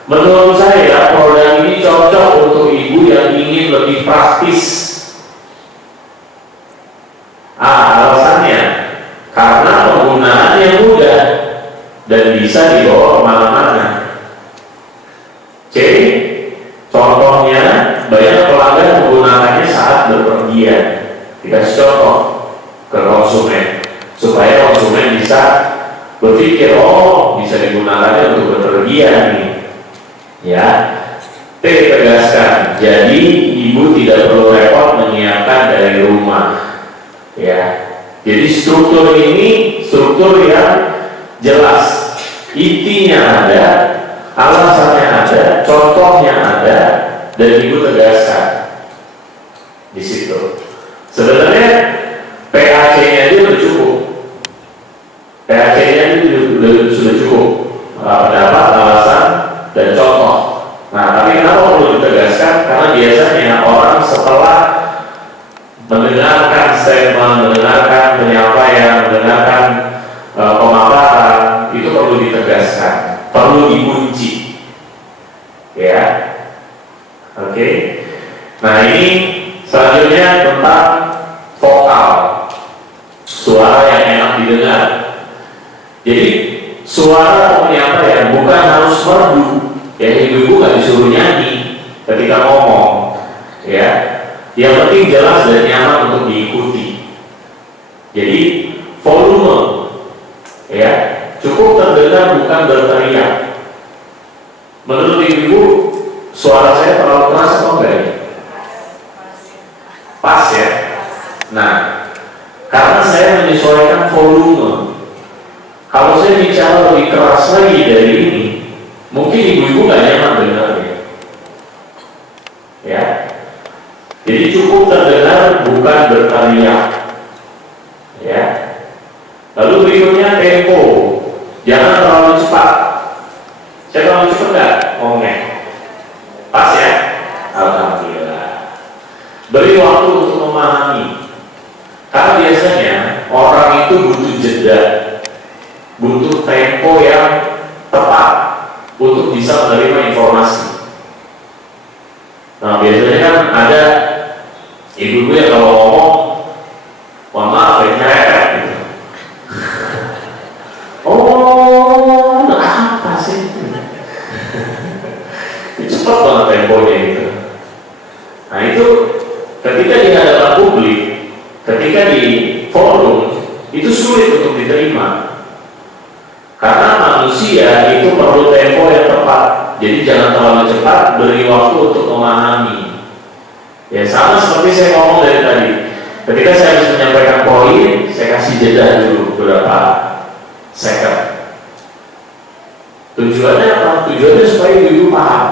Menurut saya produk ini cocok untuk ibu yang ingin lebih praktis. Alasannya karena penggunaannya mudah dan bisa dibawa kemana-mana. berpergian. Dikasih contoh ke konsumen supaya konsumen bisa berpikir, oh bisa digunakan untuk berpergian nih, ya. T, tegaskan. Jadi ibu tidak perlu repot menyiapkan dari rumah, ya. Jadi struktur ini struktur yang jelas, intinya ada, alasannya ada, contohnya ada, dan ibu tegaskan di situ. Sebenarnya PAC-nya itu sudah cukup. PAC-nya itu sudah cukup. Pendapat, alasan, dan contoh. Nah, tapi kenapa perlu ditegaskan? Karena biasanya orang setelah mendengarkan statement, mendengarkan penyampaian, mendengarkan pemaparan, itu perlu ditegaskan, perlu dikunci, ya. Oke. Nah, ini selanjutnya tentang vokal, suara yang enak didengar. Jadi suara penyampaian bukan harus merdu, ya. Ibu-ibu nggak disuruh nyanyi ketika ngomong, ya. Yang penting jelas dan nyaman untuk diikuti. Jadi volume, ya, cukup terdengar bukan berteriak. Menurut ibu, suara saya terlalu keras atau enggak ya? Pas ya. Nah, karena saya menyesuaikan volume. Kalau saya bicara lebih keras lagi dari ini, mungkin ibu-ibu nggak nyaman dengarnya, ya. Jadi cukup terdengar bukan berteriak, ya. Lalu berikutnya tempo, jangan terlalu cepat. Saya terlalu cepat nggak ngomongnya? Pas ya? Alhamdulillah. Beri waktu untuk memahami, karena biasanya orang itu butuh jeda, butuh tempo yang tepat untuk bisa menerima informasi. Nah, biasanya kan ada ibu-ibu yang kalau ngomong, mohon maaf ya, nyerempet gitu. Oh, apa sih? Cepat banget temponya gitu. Nah, itu ketika di hadapan publik, ketika di forum, itu sulit untuk diterima. Karena manusia itu perlu tempo yang tepat. Jadi jangan terlalu cepat, beri waktu untuk memahami. Ya, sama seperti saya ngomong dari tadi. Ketika saya harus menyampaikan poin, saya kasih jeda dulu beberapa second. Tujuannya apa? Tujuannya supaya ibu paham.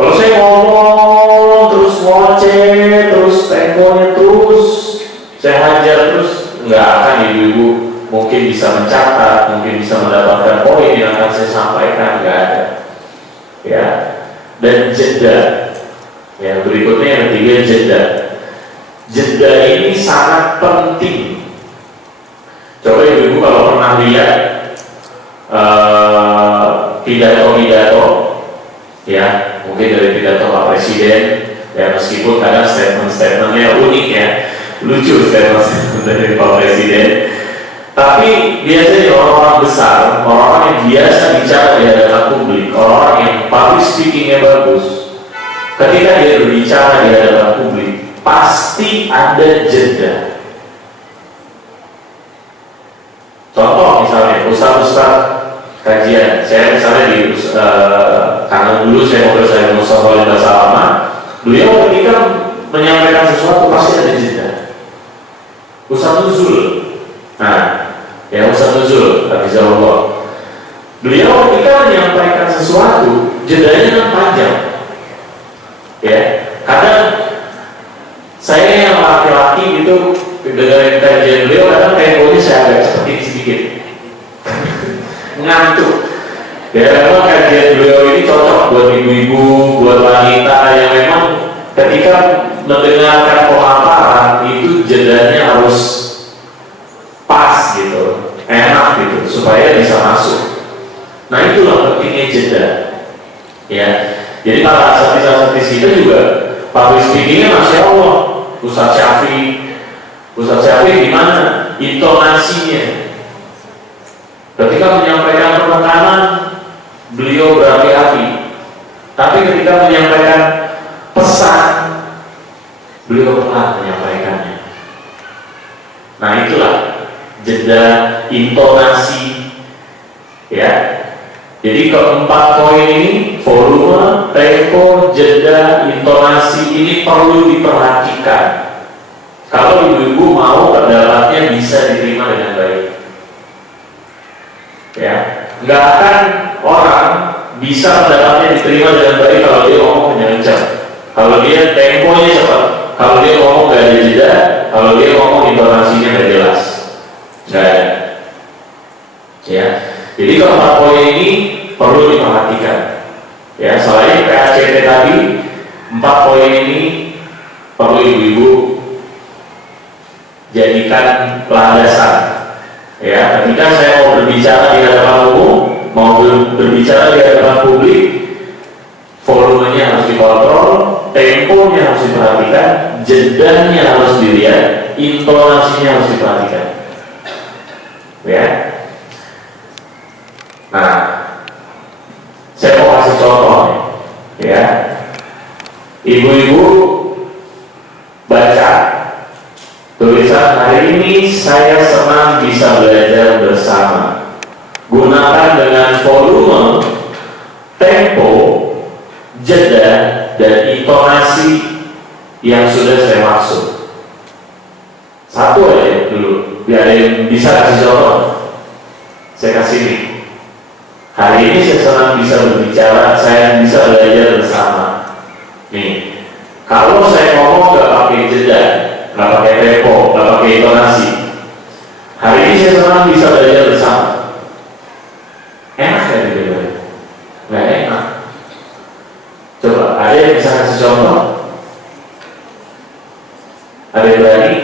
Kalau saya ngomong terus ngoceh, terus temponya terus saya hajar terus, nggak akan ibu-ibu mungkin bisa mencatat, mungkin bisa mendapatkan poin yang akan saya sampaikan, nggak ada. Ya, dan jeda. Ya, berikutnya yang ketiga, jeda. Jeda ini sangat penting. Coba ibu-ibu kalau pernah lihat pidato-pidato, ya, mungkin dari pidato Pak Presiden, ya, meskipun kadang statement-statementnya unik ya, lucu statement dari Pak Presiden. Tapi biasanya orang-orang besar, orang-orang yang biasa bicara di hadapan publik, orang-orang yang public speakingnya bagus, ketika dia berbicara di hadapan publik, pasti ada jeda. Contoh misalnya, ustaz-ustaz kajian, saya misalnya di karena dulu saya ngobrol saya Mustafa Wali Basalama, beliau ketika menyampaikan sesuatu pasti ada jeda. Ustaz Nuzul, nah, ya Ustaz Nuzul, Hafizahullah, beliau ketika menyampaikan sesuatu, jedanya kan panjang, ya. Kadang saya yang laki-laki itu dengerin kajian beliau, kadang temponya saya agak cepetin sedikit, ngantuk. Ya, memang kajian beliau ini cocok buat ibu-ibu, buat wanita yang memang ketika mendengarkan pemaparan itu jedanya harus pas gitu, enak gitu, supaya bisa masuk. Nah, itulah pentingnya jeda. Ya, jadi para artis-artis kita juga public speakingnya masya Allah, Ustaz Syafi'i gimana intonasinya ketika menyampaikan penekanan, beliau berapi-api, tapi ketika menyampaikan pesan, beliau pelan menyampaikannya. Nah itulah jeda intonasi, ya. Jadi keempat poin ini, volume, tempo, jeda, intonasi, ini perlu diperhatikan. Kalau ibu-ibu mau pendapatnya bisa diterima dengan baik, ya. Nggak akan orang bisa pendapatnya diterima dengan baik kalau dia ngomong kencang-kencang, kalau dia temponya cepat, kalau dia ngomong gak ada jeda, kalau dia ngomong intonasinya gak jelas, nggak ada. Ya, jadi keempat poin ini perlu diperhatikan. Ya, selain PACT tadi, 4 poin ini perlu ibu-ibu jadikan landasan. Ya, ketika saya mau berbicara di hadapan umum, mau berbicara di hadapan publik, volumenya harus dikontrol, temponya harus diperhatikan, jedanya harus dilihat, intonasinya harus diperhatikan. Ya. Nah, saya mau kasih contoh nih, ya. Ibu-ibu baca tulisan, hari ini saya senang bisa belajar bersama. Gunakan dengan volume, tempo, jeda, dan intonasi yang sudah saya maksud. Satu aja dulu, biar ada yang bisa kasih contoh. Saya kasih nih. Hari ini saya senang bisa berbicara, saya bisa belajar bersama. Nih, kalau saya ngomong gak pakai jeda, gak pakai tempo, gak pakai intonasi, hari ini saya senang bisa belajar bersama. Enak ya didengar? Gak enak. Coba, ada yang bisa kasih contoh? Ada yang berani?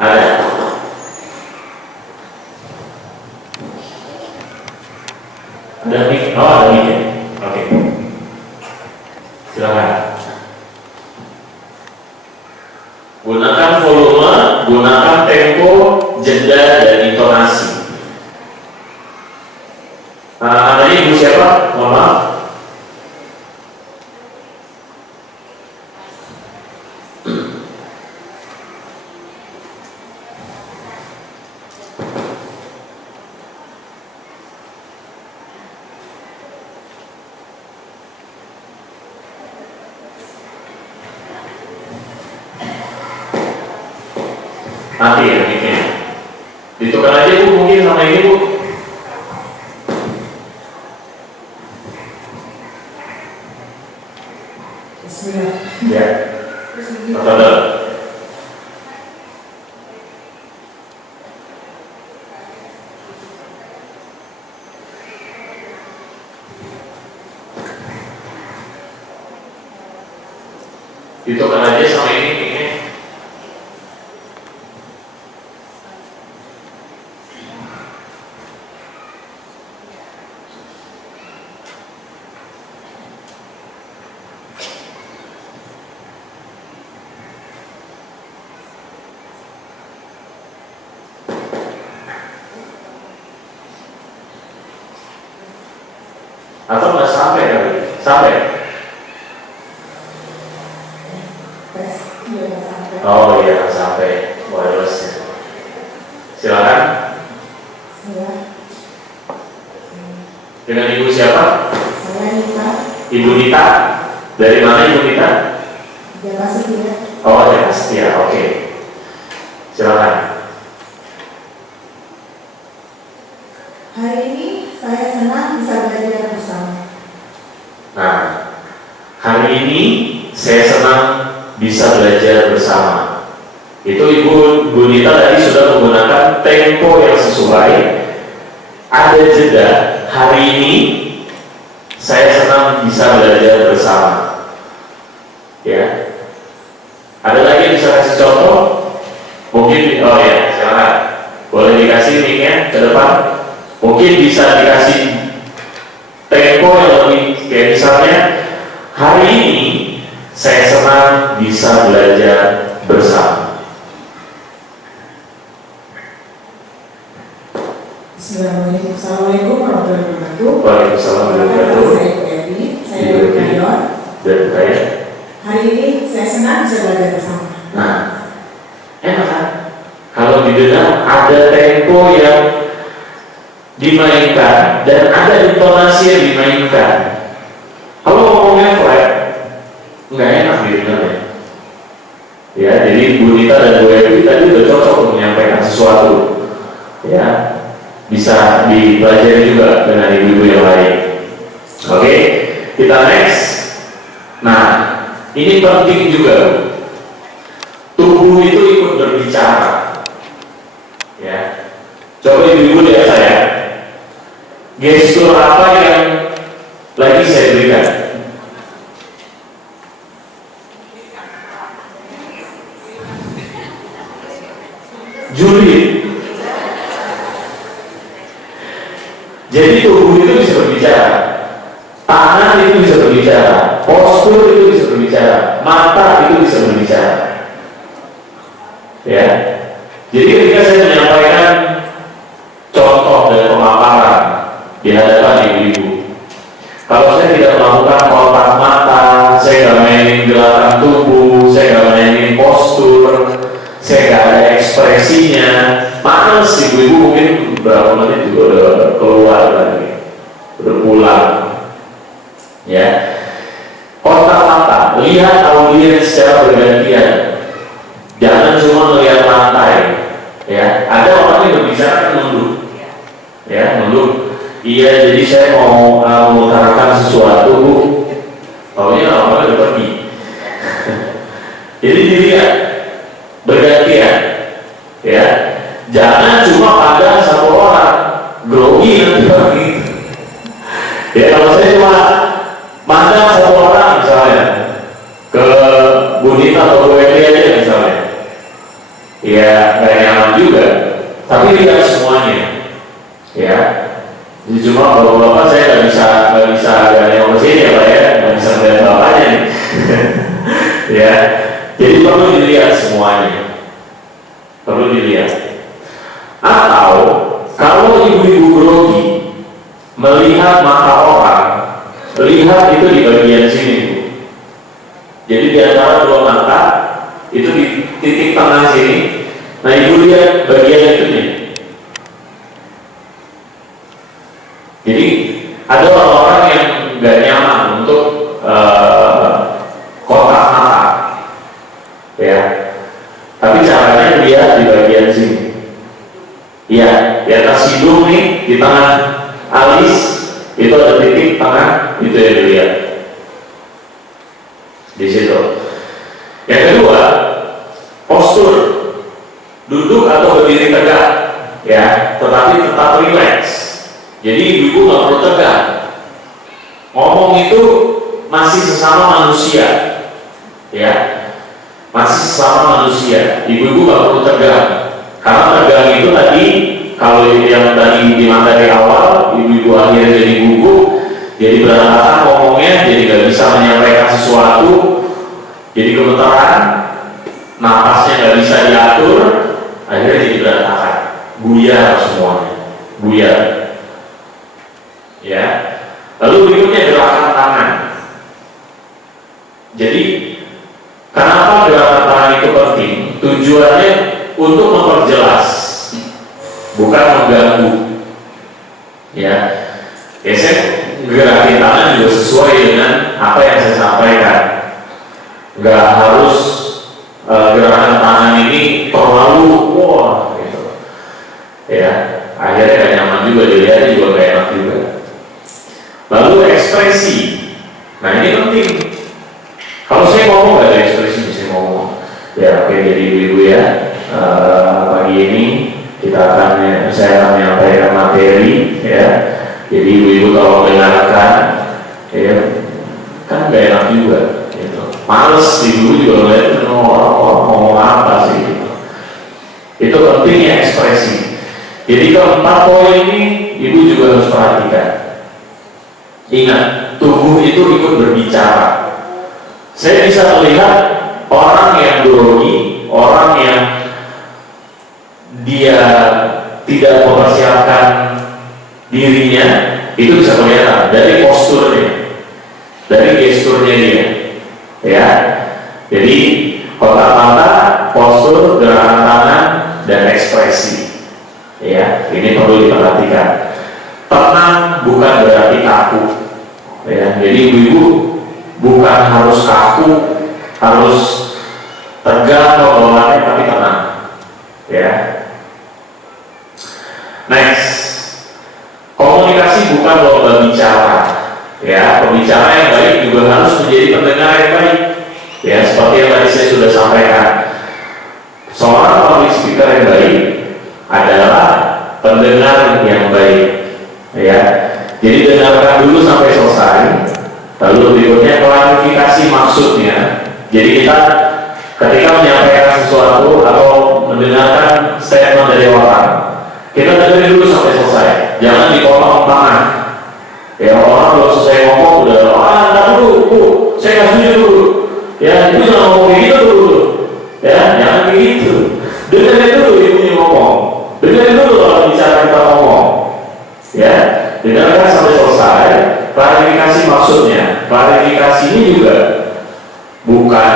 Ada. Ada mic? Oh, ada mic ya? Oke. Silakan. Gunakan volume, gunakan tempo, jeda, dan intonasi. Namanya ibu siapa? Mohon maaf. Nanti ya, ini ditukar aja bu, mungkin sama ini bu. Bismillah. Ya, betul. Ditukar aja sama ini. Atau nggak sampai kali? Sampai? Oh iya, nggak sampai wirelessnya. Silakan. Dengan ibu siapa? Saya Nita. Ibu Nita. Dari mana ibu Nita? Jaga Setia. Oh Jaga Setia, oke. Silakan. Hari ini saya senang bisa belajar bersama. Nah, hari ini saya senang bisa belajar bersama. Itu ibu Nita tadi sudah menggunakan tempo yang sesuai. Ada jeda. Hari ini saya senang bisa belajar bersama. Ya. Ada lagi yang bisa kasih contoh? Mungkin, oh ya, silakan. Boleh dikasih mic-nya ke depan. Mungkin bisa dikasih tempo yang lebih, kayak misalnya, hari ini saya senang bisa belajar bersama. Bismillahirrahmanirrahim. Assalamualaikum warahmatullahi wabarakatuh. Waalaikumsalam warahmatullahi wabarakatuh. Saya Evi, saya dari Kayon. Dan saya Hari ini saya senang senang bisa belajar bersama. Nah, enak kan? Kalau didengar ada tempo yang dimainkan dan ada intonasi yang dimainkan. Kalau ngomongnya flat, nggak enak didengarnya. Ya, jadi Bu Nita dan Bu Evi tadi udah cocok untuk menyampaikan sesuatu. Ya, bisa dipelajari juga dengan ibu-ibu yang lain. Oke, kita next. Nah, ini penting juga. Tubuh itu ikut berbicara. Ya, coba ibu-ibu lihat saya. Gestur apa yang lagi saya berikan? Julid. Jadi tubuh itu bisa berbicara, tangan itu bisa berbicara, postur itu bisa berbicara, mata itu bisa berbicara. Ya. Jadi ketika saya menyampaikan contoh dan pemaparan di hadapan ibu-ibu, kalau saya tidak melakukan kontak mata, saya nggak mainin gerakan tubuh, saya nggak mainin postur, saya nggak ada ekspresinya, males ibu-ibu mungkin berapa menit juga udah keluar lagi, udah pulang. Ya, kontak mata, lihat audiens secara bergantian, jangan cuma melihat lantai. Ya, ada orang yang berbicara kan nunduk, ya nunduk. Iya, jadi saya mau mengutarakan sesuatu, Bu. Taunya orang udah pergi. Jadi dilihat bergantian, ya. Jangan cuma pada satu orang, grogi nanti lagi. Ya, kalau saya cuma mandang satu orang misalnya ke Bu Nita atau Bu Evi aja misalnya, ya nggak nyaman juga. Tapi lihat semuanya, ya. Jadi cuma kalau bapak saya nggak bisa yang kesini ya Pak ya, nggak bisa melihat bapaknya nih. Ya, jadi perlu dilihat semuanya, perlu dilihat. Atau kalau ibu-ibu grogi melihat mata orang, lihat itu di bagian sini. Jadi di antara dua mata itu di titik tengah sini. Nah ibu lihat bagian itu nih. Jadi ada orang-orang yang nggak nyaman untuk kontak mata, ya. Tapi caranya lihat di bagian sini. Ya, di atas hidung nih, di tengah alis itu ada titik tengah, itu yang dilihat di situ. Yang kedua, postur, duduk atau berdiri tegak, ya, tetapi tetap rileks. Jadi ibu nggak perlu tegang. Ngomong itu masih sesama manusia, ya, masih sesama manusia. Ibu nggak perlu tegang. Karena tegang itu tadi, kalau yang tadi di materi awal, ibu-ibu akhirnya jadi gugup, jadi berantakan ngomongnya, jadi nggak bisa menyampaikan sesuatu, jadi gemeteran, napasnya nggak bisa diatur, akhirnya jadi berantakan, buyar semuanya, buyar. Ya, lalu berikutnya gerakan tangan. Jadi kenapa gerakan tangan itu penting? Tujuannya untuk memperjelas, bukan mengganggu. Ya, saya gerakin tangan juga sesuai dengan apa yang saya sampaikan. Nggak harus gerakan tangan ini terlalu wah gitu. Ya, akhirnya gak nyaman juga dilihat, juga gak enak juga. Lalu ekspresi, nah ini penting. Kalau saya ngomong gak ada ekspresi, saya ngomong. Ya oke, jadi ibu-ibu ya, pagi ini saya akan menyampaikan materi, ya. Jadi ibu-ibu kalau mendengarkan, ya kan gak enak juga. Gitu. Males ibu juga ngeliat orang ngomong apa sih. Gitu. Itu pentingnya ekspresi. Jadi keempat poin ini ibu juga harus perhatikan. Ingat, tubuh itu ikut berbicara. Saya bisa melihat orang yang grogi, orang yang dia tidak mempersiapkan dirinya, itu bisa kelihatan dari posturnya, dari gesturnya dia. Ya, jadi berekspresi. Ya, ini perlu diperhatikan. Tenang bukan berarti kaku. Ya, jadi ibu-ibu bukan harus kaku, harus tegang bawaannya, tapi tenang. Ya. Next, komunikasi bukan lomba bicara. Ya, pembicara yang baik juga harus menjadi pendengar yang baik. Ya, seperti yang tadi saya sudah sampaikan, seorang public speaker yang baik adalah pendengar yang baik. Ya, jadi dengarkan dulu sampai selesai, lalu berikutnya klarifikasi maksudnya. Jadi kita ketika menyampaikan sesuatu atau mendengarkan statement dari orang, kita dengerin dulu sampai selesai, jangan dipotong tengah. Ya, orang kalau selesai ngomong udah, enggak dulu, Bu, saya nggak setuju dulu. Ya, itu jangan ngomong begitu dulu. Ya, jangan begitu. Dengerin dulu ibunya ngomong. Dengerin dulu kalau bicara kita ngomong. Ya, dengarkan sampai selesai. Klarifikasi maksudnya. Klarifikasi ini juga bukan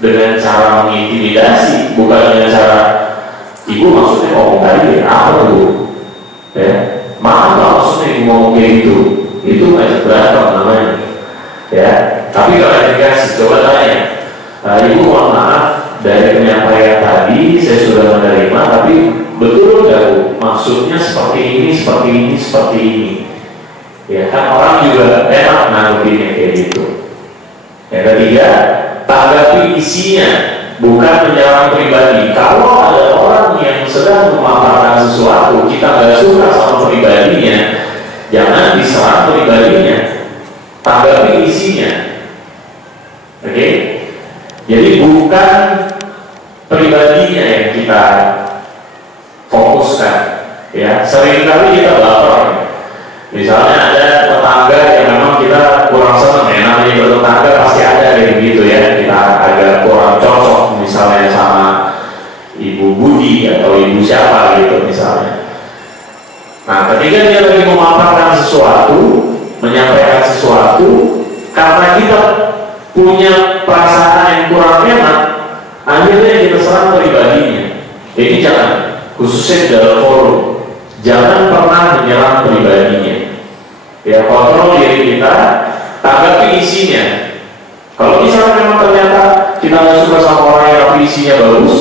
dengan cara mengintimidasi, bukan dengan cara ibu maksudnya ngomong tadi apa dulu. Ya, maaf maksudnya ibu ngomong kayak gitu. Itu ngajak berantem namanya. Ya, tapi klarifikasi, coba tanya, ibu mohon maaf dari penyampaian tadi saya sudah menerima, tapi betul nggak Bu? Maksudnya seperti ini, seperti ini, seperti ini. Ya kan orang juga enak nanggepinnya kayak gitu. Yang ketiga, tanggapi isinya, bukan menyerang pribadi. Kalau ada orang yang sedang memaparkan sesuatu, kita nggak suka sama pribadinya, jangan diserang pribadinya, tanggapi isinya. Oke? Jadi bukan pribadinya yang kita fokuskan. Ya, seringkali kita baper. Misalnya ada tetangga yang memang kita kurang senang, ya namanya bertetangga pasti ada kayak gitu ya. Kita agak kurang cocok, misalnya sama Ibu Budi atau Ibu siapa gitu misalnya. Nah, ketika dia lagi memaparkan sesuatu, menyampaikan sesuatu, karena kita punya perasaan yang kurang enak, akhirnya kita serang pribadinya. Ini jangan, khususnya dalam forum, jangan pernah menyerang pribadinya. Ya, kontrol diri kita, tanggapi isinya. Kalau misalnya memang ternyata kita nggak suka sama orang yang tapi isinya bagus,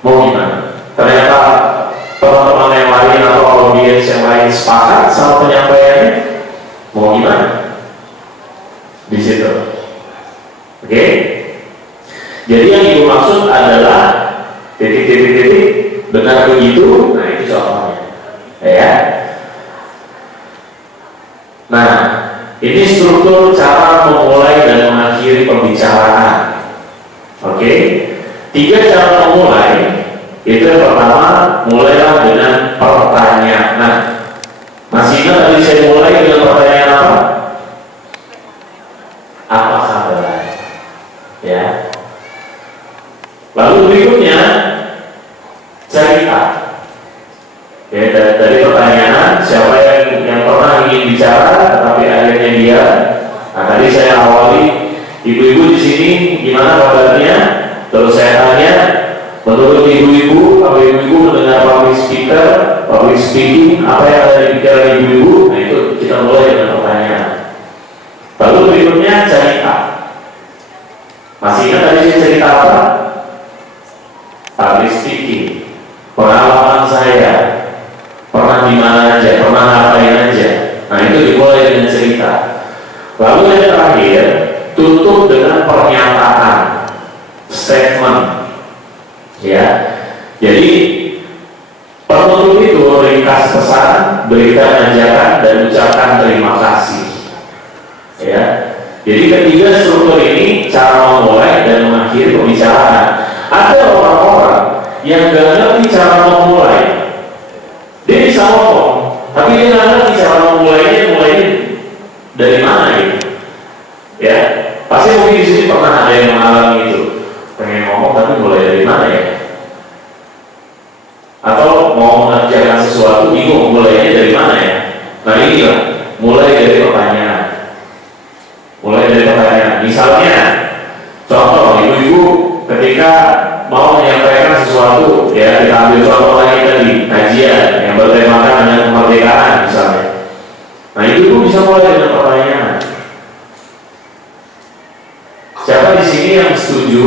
mau gimana? Ternyata teman-teman yang lain atau audiens yang lain sepakat sama penyampaiannya, mau gimana? Di situ. Oke? Jadi yang ibu maksud adalah titik-titik benar begitu. Nah, itu contohnya. Ya. Nah, ini struktur cara memulai dan mengakhiri pembicaraan. Oke? 3 cara memulai. Itu yang pertama, mulailah dengan pertanyaan. Nah, masih ingat tadi saya mulai dengan pertanyaan apa? Apa kabar? Ya. Lalu berikutnya cerita. Ya, dari pertanyaan siapa yang pernah ingin bicara tetapi akhirnya dia. Nah, tadi saya awali ibu-ibu di sini gimana kabarnya? Terus saya tanya, menurut ibu-ibu, kalau ibu-ibu mendengar public speaking, apa yang ada di pikiran ibu-ibu? Nah, itu kita mulai dengan pertanyaan. Lalu berikutnya cerita. Masih ingat tadi saya cerita apa? Public speaking, pengalaman saya, pernah di mana aja, pernah ngapain aja. Nah, itu dimulai dengan cerita. Lalu yang terakhir, tutup dengan pernyataan, statement. Ya, jadi penutup itu ringkas pesan, berikan ajakan dan ucapkan terima kasih. Ya, jadi ketiga struktur ini cara memulai dan mengakhiri pembicaraan. Ada orang-orang yang gak ngerti cara memulai. Dia bisa ngomong, tapi dia nggak ngerti cara mulai dari mana gitu. Ya, pasti mungkin di sini pernah ada yang mengalami itu. Pengen ngomong tapi mulai dari mana ya? Atau mau mengerjakan sesuatu bingung mulainya dari mana ya? Nah, ini lah, mulai dari pertanyaan. Mulai dari pertanyaan. Misalnya, contoh ibu-ibu ketika mau menyampaikan sesuatu sesuatu, ya kita ambil contoh lagi tadi, kajian yang bertemakan dengan kemerdekaan misalnya. Nah itu pun bisa mulai dengan pertanyaan. Siapa di sini yang setuju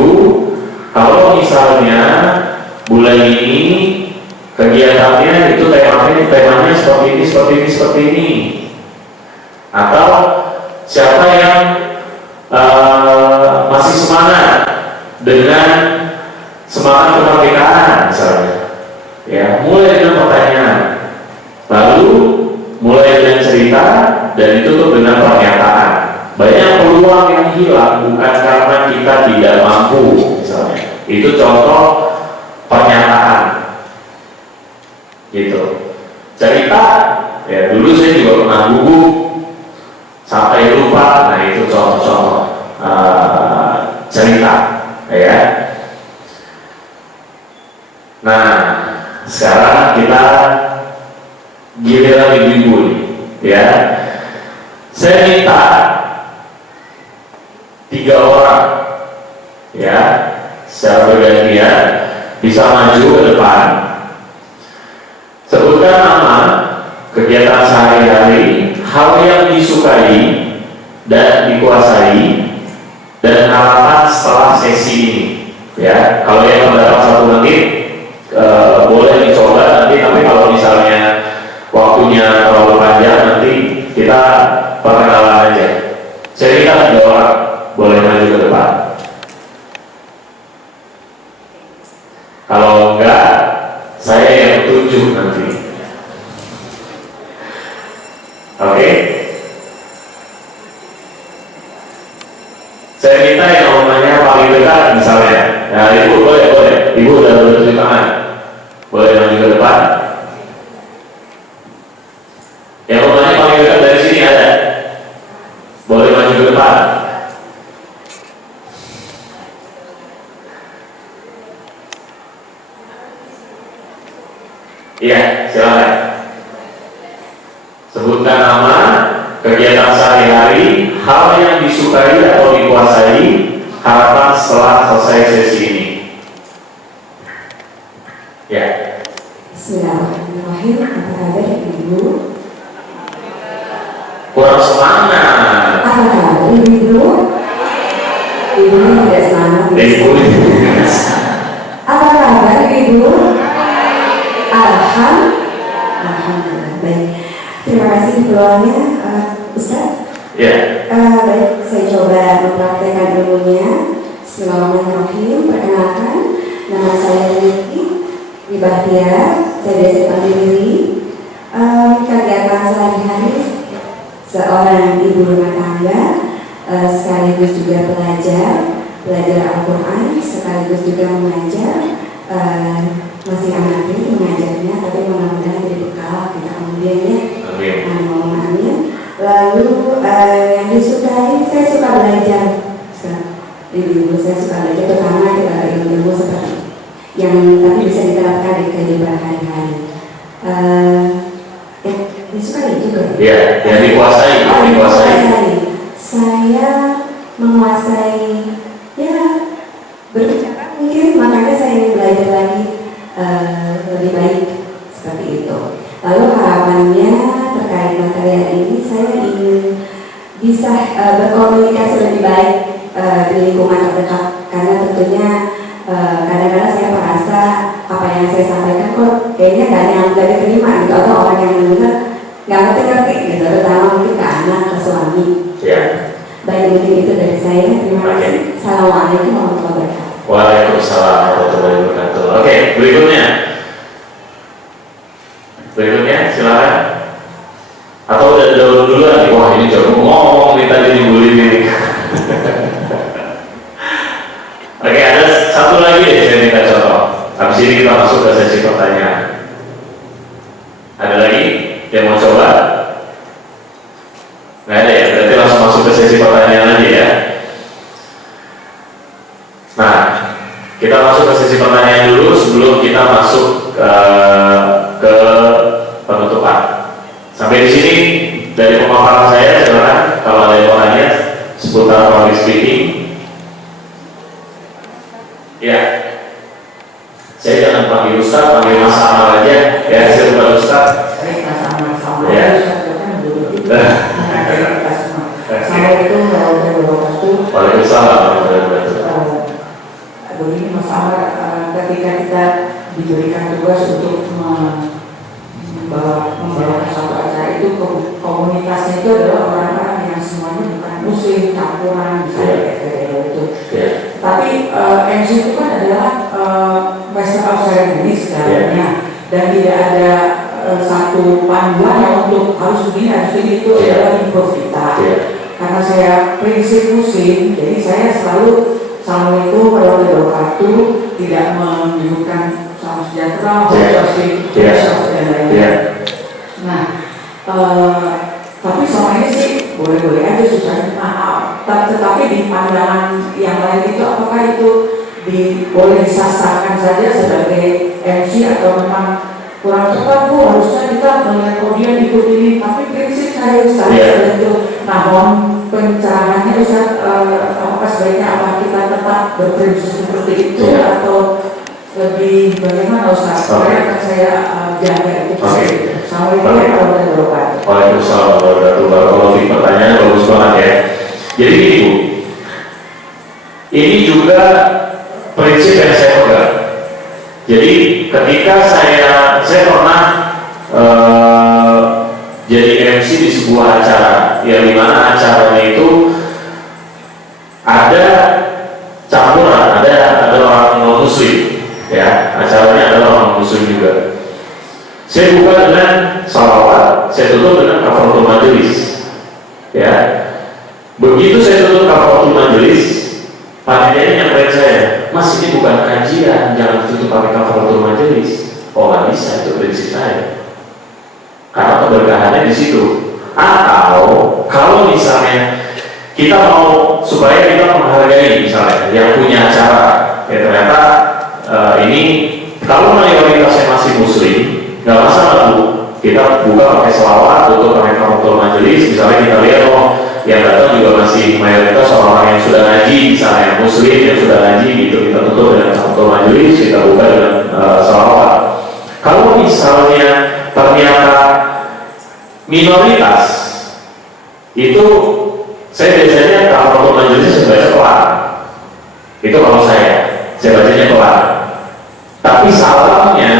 kalau misalnya bulan ini kegiatannya itu temanya seperti ini? Atau siapa yang masih semangat dengan semangat kemerdekaan misalnya? Ya, mulai dengan pertanyaan, lalu mulai dengan cerita, dan ditutup dengan pernyataan. Banyak peluang yang hilang bukan karena kita tidak mampu misalnya. Itu contoh pernyataan gitu. Cerita, ya dulu saya juga pernah gugup sampai lupa. Nah itu contoh-contoh cerita, ya. Nah sekarang kita giliran ibu-ibu nih, ya. Saya minta 3 orang, ya, secara bergantian bisa maju ke depan. Sebutkan nama, kegiatan sehari-hari, hal yang disukai dan dikuasai, dan harapan setelah sesi ini. Ya, kalau yang mendapat 1 menit boleh dicoba nanti, tapi kalau misalnya waktunya terlalu panjang nanti kita perkenalan aja. Saya minta 3 orang boleh maju ke depan. Kalau enggak, saya yang tunjuk nanti. Oke? Saya minta yang namanya paling dekat misalnya. Nah, ibu boleh. Ibu udah tunjuk tangan. Boleh maju ke depan. Yang namanya paling dekat dari sini ada. Boleh maju ke depan. Iya, silakan. Sebutkan nama, kegiatan sehari-hari, hal yang disukai atau dikuasai, harapan setelah selesai sesi ini. Ya. Bismillahirrahmanirrahim. Apa kabar ibu? Kurang semangat. Apa kabar ibu? Ibu tidak semangat. Ibu. Apa kabar ibu? Alhamdulillah. Baik. Terima kasih peluangnya, Ustaz. Ya. Baik, saya coba mempraktekkan ilmunya. Bismillahirrahmanirrahim. Perkenalkan, nama saya Niki Bahtiar. Saya biasa panggil diri. Kegiatan sehari-hari seorang ibu rumah tangga, sekaligus juga belajar Al-Quran, sekaligus juga mengajar. Masih amati mengajarnya, tapi mudah-mudahan jadi bekal kita kemudian ya. Amin. Lalu yang disukai, saya suka belajar. Ibu saya suka belajar, terutama ilmu seperti yang tapi bisa diterapkan di kehidupan hari-hari. Disukai juga. Ya, yang dikuasai. Saya menguasai, ya berbicara mungkin, makanya saya ingin belajar lagi lebih baik seperti itu. Lalu harapannya terkait materi ini, saya ingin bisa berkomunikasi lebih baik di lingkungan terdekat, karena tentunya kadang-kadang saya merasa apa yang saya sampaikan kok kayaknya nggak diterima gitu, atau orang yang mendengar nggak ngerti gitu, terutama mungkin ke anak, ke suami. Ya. Baik, mungkin itu dari saya. Terima kasih. Assalamualaikum warahmatullahi wabarakatuh. Waalaikumsalam warahmatullahi wabarakatuh. Oke, berikutnya silakan. Atau udah duluan? Wah, ini jago ngomong nih, tadi dibully nih. Oke, ada satu lagi deh saya minta contoh. Habis ini kita masuk ke sesi pertanyaan. Ada lagi yang mau coba? Nggak ada ya? Berarti langsung masuk ke sesi pertanyaan aja ya. Nah, kita masuk ke sesi pertanyaan dulu sebelum kita masuk ke penutupan. Sampai di sini dari pemaparan saya, silakan kalau ada yang mau tanya seputar public speaking. Ya, saya jangan panggil Ustaz, panggil Mas Amal aja. Ya, silakan Ustaz. Baik, Mas Amal. Ya. Assalamualaikum warahmatullahi wabarakatuh. Waalaikumsalam warahmatullahi wabarakatuh. Begini Mas Amal, ketika kita diberikan tugas untuk membawa satu acara itu, komunitasnya itu adalah orang-orang yang semuanya bukan muslim, campuran, misalnya itu. Tapi MC itu kan adalah master of ceremony sebenarnya, dan tidak ada satu panduan yang untuk harus begini, harus begini, itu adalah info kita. Karena saya prinsip muslim, jadi saya selalu Assalamualaikum warahmatullahi wabarakatuh, tidak menyebutkan salam sejahtera, dan lain-lain. Nah, tapi selama ini sih boleh-boleh aja susah. Tetapi di pandangan yang lain itu, apakah itu boleh disasarkan saja sebagai MC atau memang kurang tepat? Bu, harusnya kita melihat dia ikut ini, tapi prinsip saya seperti itu. Nah, pencerahannya Ustaz, apakah sebaiknya kita tetap berprinsip seperti itu atau lebih bagaimana Ustaz? Supaya akan saya jaga itu. Assalamualaikum warahmatullahi wabarakatuh. Waalaikumsalam warahmatullahi wabarakatuh. Pertanyaannya bagus banget ya. Jadi gini Bu, ini juga prinsip yang saya pegang. Jadi ketika saya pernah jadi MC di sebuah acara, yang dimana acaranya itu ada campuran, ada orang non muslim, ya, acaranya adalah orang muslim juga. Saya buka dengan salawat, saya tutup dengan kafaratul majelis, ya. Begitu saya tutup kafaratul majelis, panitianya nyamperin saya, Mas ini bukan kajian, jangan tutup pakai kafaratul majelis. Oh nggak bisa, itu prinsip saya. Karena keberkahannya di situ. Atau kalau misalnya kita mau supaya kita menghargai misalnya yang punya acara, ya ternyata ini kalau mayoritasnya masih muslim, nggak masalah Bu. Kita buka pakai selawat, tutup pakai kafaratul majelis. Misalnya kita lihat yang datang juga masih mayoritas orang-orang yang sudah ngaji, misalnya muslim yang sudah ngaji gitu, kita tutup dengan kafaratul majelis, kita buka dengan selawat. Kalau misalnya ternyata minoritas itu, saya biasanya kafaratul majelis saya baca pelan. Itu kalau saya bacanya pelan. Tapi salamnya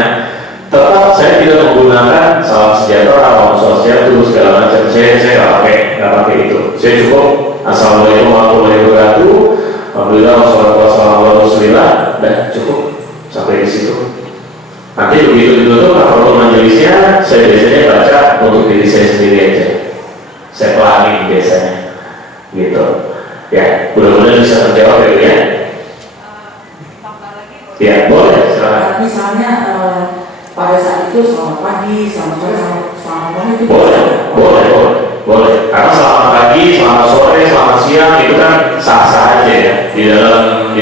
tetap saya tidak menggunakan salam sejahtera, salam swastiastu, segala macam. Saya nggak pakai itu. Saya cukup Assalamualaikum warahmatullahi wabarakatuh, alhamdulillah wassalatu wassalamu ala rasulillah, dan cukup sampai di situ. Nanti begitu ditutup kafaratul majelisnya, saya biasanya baca untuk diri saya sendiri aja. Saya pelanin biasanya, gitu. Ya, mudah-mudahan bisa terjawab ya Bu ya. Ya, boleh. Silakan. Misalnya pada saat itu selamat pagi, selamat sore, selamat malam itu boleh. Karena selamat pagi, selamat sore, selamat siang itu kan sah-sah aja ya. Di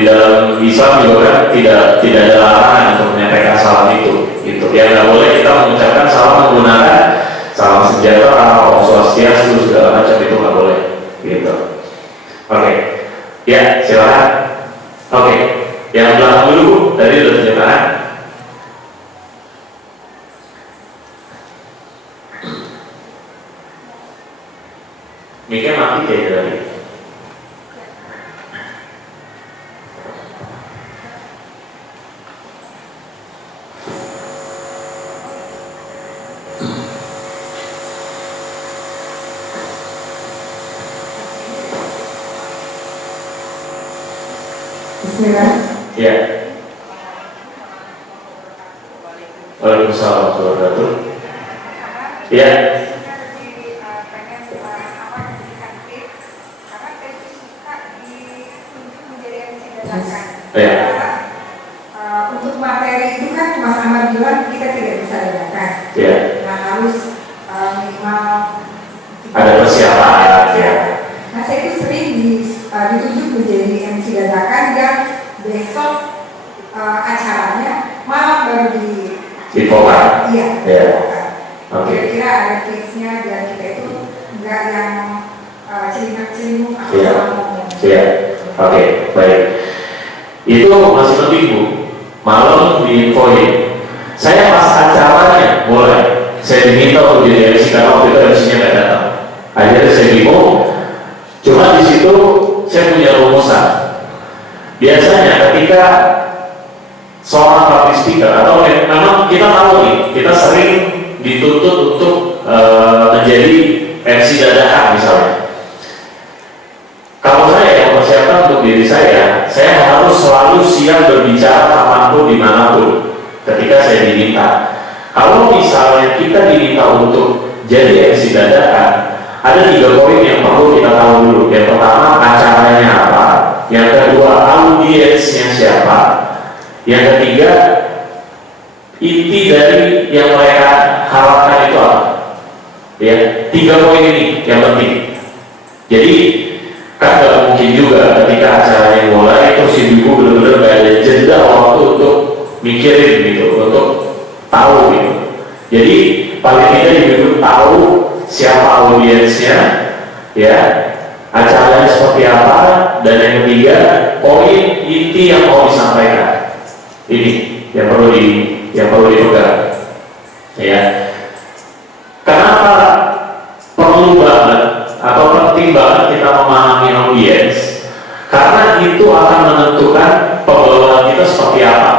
dalam Islam juga kan tidak ada larangan untuk menyampaikan salam itu. Gitu. Yang nggak boleh kita mengucapkan salam menggunakan salam sejahtera, om swastiastu, segala macam itu nggak boleh. Gitu. Oke. Ya, silakan. Oke. Yang belakang dulu Bu, tadi sudah terjemahan. Miknya mati kayak tadi. Bismillah. Ya. Waalaikumsalam warahmatullahi wabarakatuh. Ya. Ya. Untuk materi itu kan Mas Ahmad bilang kita tidak bisa dadakan. Ya. Nah harus minimal Ada persiapan ya. Nah saya itu sering ditunjuk menjadi MC dadakan yang besok acaranya malam baru Infokan. Iya. Ya. Oke. Kira-kira ada tips-nya biar kita itu enggak yang celingak-celinguk atau Iya. ngomong. Iya. Oke, baik. Itu masih penting Bu. Malam diinfoin. Saya pas acaranya mulai, saya diminta untuk jadi MC karena waktu itu MC-nya nggak datang. Akhirnya saya bingung. Cuma di situ saya punya rumusan. Biasanya ketika seorang public speaker atau memang kita tahu nih, kita sering dituntut untuk menjadi MC dadakan misalnya. Kalau saya mempersiapkan untuk diri saya harus selalu siap berbicara kapanpun dimanapun ketika saya diminta. Kalau misalnya kita diminta untuk jadi MC dadakan, ada 3 poin yang perlu kita tahu dulu. Yang pertama, acaranya apa? Yang kedua, audiensnya siapa? Yang ketiga, inti dari yang mereka harapkan itu apa? Ya, 3 poin ini yang penting. Jadi kan gak mungkin juga ketika acaranya mulai terus ibu benar-benar gak ada jeda waktu untuk mikirin gitu, untuk tahu gitu. Jadi paling tidak ibu tahu siapa audiensnya, ya, acaranya seperti apa, dan yang ketiga poin inti yang mau disampaikan. Ini yang perlu dipegang. Ya, kenapa perlu banget atau penting banget kita memahami audiens? Karena itu akan menentukan pembawaan kita seperti apa.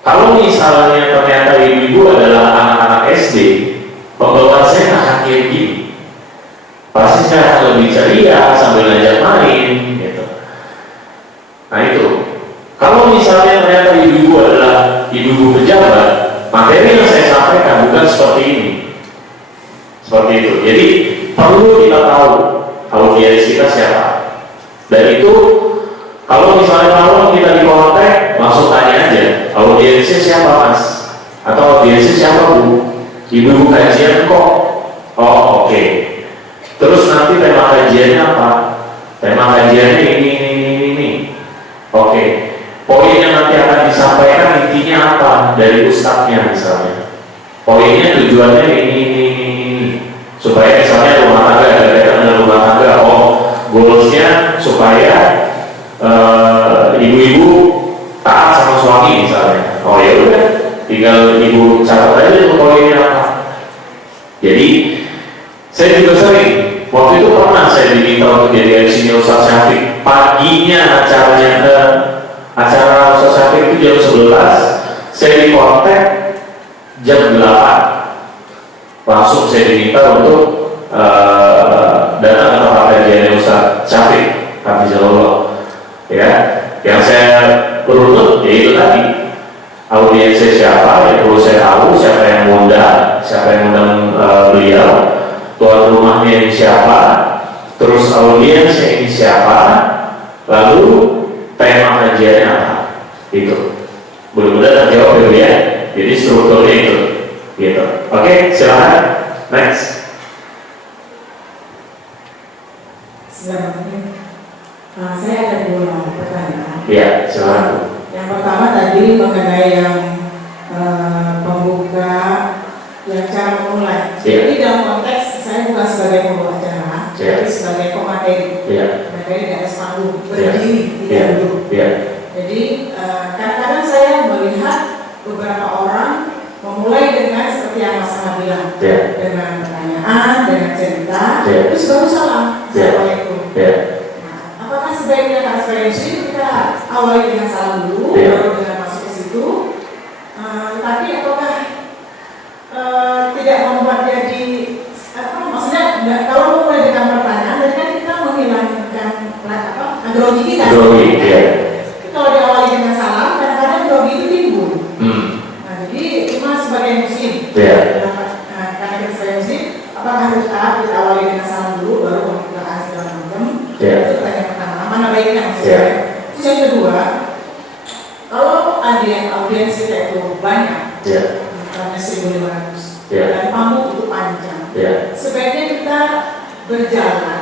Kalau misalnya ternyata ibu-ibu adalah anak-anak SD, pembawaan saya akan kayak gini. Pasti saya akan lebih ceria sambil ngajak main, gitu. Nah itu. Kalau misalnya ternyata ibu-ibu adalah ibu-ibu pejabat, materi yang saya sampaikan bukan seperti ini. Seperti itu. Jadi perlu kita tahu audiens kita siapa. Dan itu kalau misalnya tahu kita di kontak, langsung tanya aja, audiensnya siapa mas? Atau audiensnya siapa bu? Ibu kajian kok? Oh oke. Terus nanti tema kajiannya apa? Tema kajiannya ini. Oke. Poin yang nanti akan disampaikan intinya apa dari ustadznya misalnya. Poinnya tujuannya ini. Supaya misalnya rumah tangga, ada kaitan dengan rumah tangga. Oh, goalsnya supaya ibu-ibu taat sama suami misalnya. Oh ya udah, tinggal ibu catat aja tuh poinnya apa. Jadi saya juga sering, waktu itu pernah saya diminta untuk jadi MC-nya Ustaz Syafiq. Paginya acara Ustaz Syafiq itu jam 11, saya dikontak jam 8. Langsung saya diminta untuk datang ke tempat kajiannya Ustaz Syafiq Hafizahullah. Ya, yang saya beruntung yaitu tadi audiensnya siapa yang perlu saya tahu, siapa yang ngundang beliau, tuan rumahnya ini siapa, terus audiensnya ini siapa, lalu tema kajiannya apa. Itu mudah-mudahan terjawab ya. Jadi strukturnya itu gitu. Oke, silakan next. Saya ada 2 pertanyaan. Iya, silakan. Yang pertama tadi mengenai yang pembuka, yang cara memulai. Jadi dalam konteks saya bukan sebagai pembawa acara, tapi sebagai pemateri. Materi di atas panggung, berdiri, tidak duduk. Jadi kadang-kadang saya melihat beberapa orang memulai dengan seperti yang Mas Ahmad bilang, dengan pertanyaan, dengan cerita, terus baru salam. Assalamualaikum. Apakah sebaiknya karena sebagai MC kita awali dengan salam dulu, baru dengan masuk ke situ? Tapi apakah tidak membuat jadi maksudnya kalau mulai dengan pertanyaan, jadi kan kita menghilangkan grogi kita. Kalau diawali dengan salam, kadang-kadang grogi itu timbul. Nah, jadi cuma sebagai MC. Karena kita sebagai MC, apakah harus kita awali dengan salam dulu, baru pembukaan segala macam? Itu pertanyaan pertama. Mana baiknya maksudnya? Terus yang kedua, kalau audiens kita itu banyak, misalnya 1.500, dan panggung itu panjang, sebaiknya kita berjalan,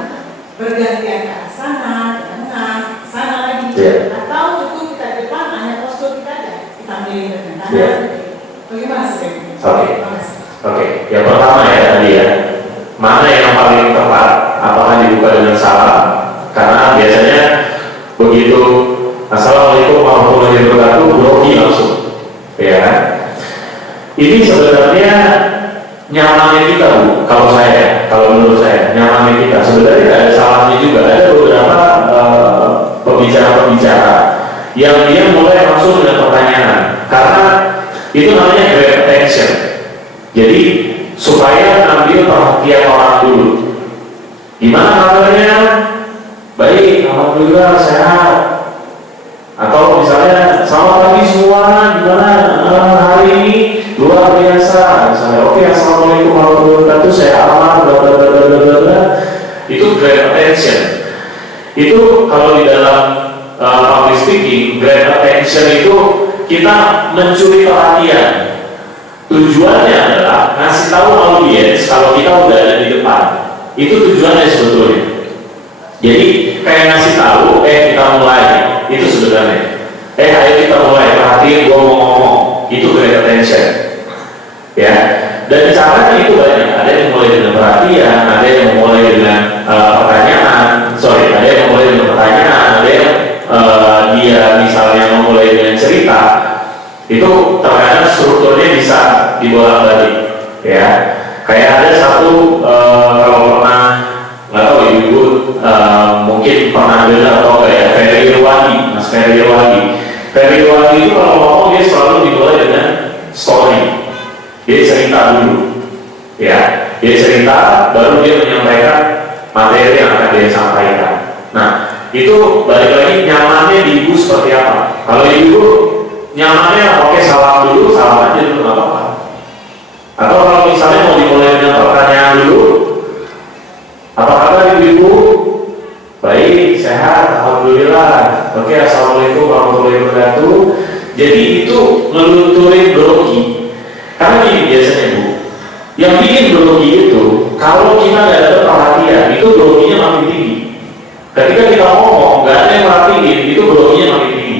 bergantian ke arah sana, ke tengah, sana lagi, atau cukup kita di depan, hanya postur kita aja, kita milih dengan kanan. Bagaimana sebaiknya? Oke. Yang pertama ya tadi ya, mana yang paling tepat? Apakah dibuka dengan salam? Karena biasanya begitu Assalamualaikum warahmatullahi wabarakatuh, grogi langsung. ya kan? Ini sebenarnya nyamannya kita, Bu. Kalau menurut saya, nyamannya kita sebenarnya ada salahnya juga. Ada beberapa pembicara-pembicara yang dia mulai langsung dengan pertanyaan, karena itu namanya grab attention. Jadi supaya ambil perhatian orang dulu. Gimana kabarnya? Baik, alhamdulillah sehat. Atau misalnya, selamat pagi semua, gimana hari ini? Luar biasa. Misalnya, oke, assalamualaikum warahmatullahi wabarakatuh, saya Ahmad, bla bla bla bla bla bla. Itu grab attention. Itu kalau di dalam public speaking, grab attention itu kita mencuri perhatian. Tujuannya adalah ngasih tahu audiens kalau kita udah ada di depan. Itu tujuannya sebetulnya. Jadi kayak ngasih tahu, kita mulai. Itu sebenarnya. Ayo kita mulai, perhatiin gua mau ngomong. Itu grab attention. Ya. Dan caranya itu banyak. Ada yang mulai dengan perhatian, ada yang mulai dengan pertanyaan. Ada yang mulai dengan pertanyaan, ada yang dia misalnya memulai dengan cerita. Itu terkadang strukturnya bisa dibolak-balik, ya. Kayak ada satu kalau pernah, nggak tahu ibu mungkin pernah dengar atau kayak Ferry Irwandi, Mas Ferry Irwandi. Ferry Irwandi itu kalau ngomong dia selalu dimulai dengan story. Dia cerita dulu, ya. Dia cerita, baru dia menyampaikan materi yang akan dia sampaikan. Nah, itu balik lagi nyamannya di ibu seperti apa? Kalau ibu nyamannya oke, salam dulu, salam aja dulu, nggak apa-apa. Atau kalau misalnya mau dimulai dengan pertanyaan dulu, apa kabar ibu-ibu? Baik, sehat, alhamdulillah. Oke, assalamualaikum warahmatullahi wabarakatuh. Jadi itu ngelunturin grogi. Karena ini biasanya Bu, yang bikin grogi itu kalau kita nggak ada perhatian, itu groginya makin tinggi. Ketika kita ngomong nggak ada yang merhatiin, itu groginya makin tinggi.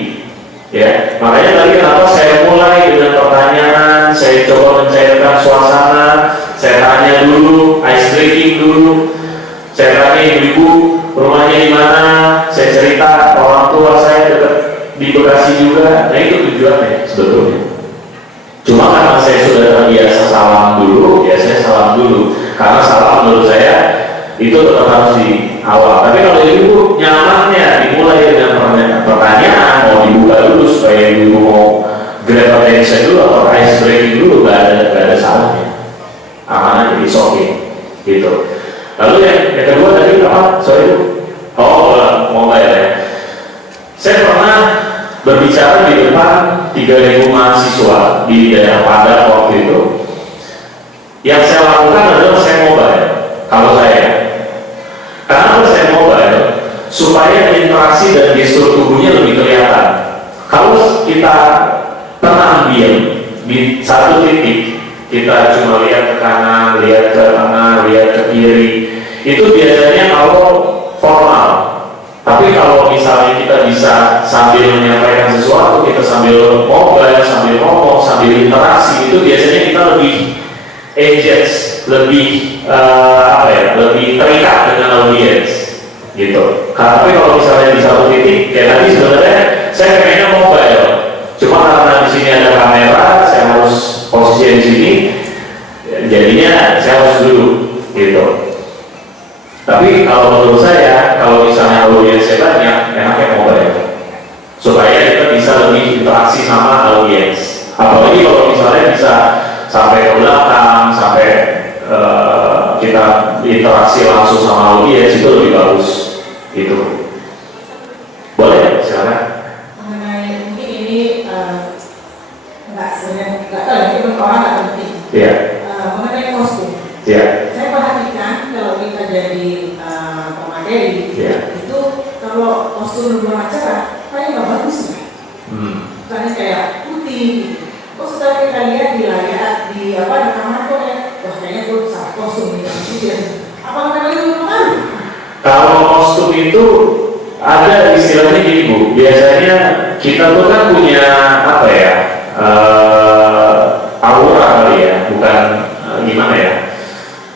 Ya, makanya tadi kenapa saya mulai dengan pertanyaan, saya coba mencairkan suasana, saya tanya dulu, ice breaking dulu, saya tanya ibu-ibu rumahnya di mana, saya cerita orang tua saya dekat di Bekasi juga. Nah itu tujuannya sebetulnya. Cuma karena saya sudah terbiasa salam dulu, ya saya salam dulu. Karena salam menurut saya itu tetap harus di awal. Tapi kalau ibu nyamannya dimulai dengan pertanyaan, mau dibuka dulu supaya ibu mau grab attention dulu atau ice breaking dulu, gak ada salahnya. Aman aja, oke, gitu. Lalu yang kedua tadi apa? Sorry Bu. Mobile ya. Saya pernah berbicara di depan 3.000 mahasiswa di daerah Padang waktu itu. Yang saya lakukan adalah saya mobile. Kalau saya, karena saya mobile supaya interaksi dan gestur tubuhnya lebih kelihatan. Kalau kita tenang diam di satu titik, kita cuma lihat ke kanan, lihat ke tengah, lihat ke kiri, itu biasanya kalau formal. Tapi kalau misalnya kita bisa sambil menyampaikan sesuatu, kita sambil mobile, sambil ngomong, sambil interaksi, itu biasanya kita lebih engage, lebih lebih terikat dengan audiens, gitu. Tapi kalau misalnya di satu titik, kayak tadi sebenarnya saya pengennya mobile, cuma karena di sini ada kamera, saya harus posisi di sini, jadinya saya harus duduk, gitu. Tapi kalau menurut saya, kalau misalnya audiensnya banyak, enaknya mobile, supaya kita bisa lebih interaksi sama audiens. Apalagi kalau misalnya bisa sampai ke belakang, sampai kita interaksi langsung sama audiens, itu lebih bagus, gitu. Boleh, silakan. Mengenai mungkin ini nggak tahu, mungkin orang nggak penting. Iya. Mengenai kostum. Iya. Saya perhatikan kalau kita jadi pemateri, itu kalau kostum berwarna cerah, kayaknya nggak bagus ya. Misalnya kayak putih. Kok setelah kita lihat di layar di rekaman kok wah kayaknya tuh salah kostum gitu. Apakah memang itu berpengaruh? Kalau kostum itu ada istilahnya gini Bu. Biasanya kita tuh kan punya aura kali ya, bukan gimana ya?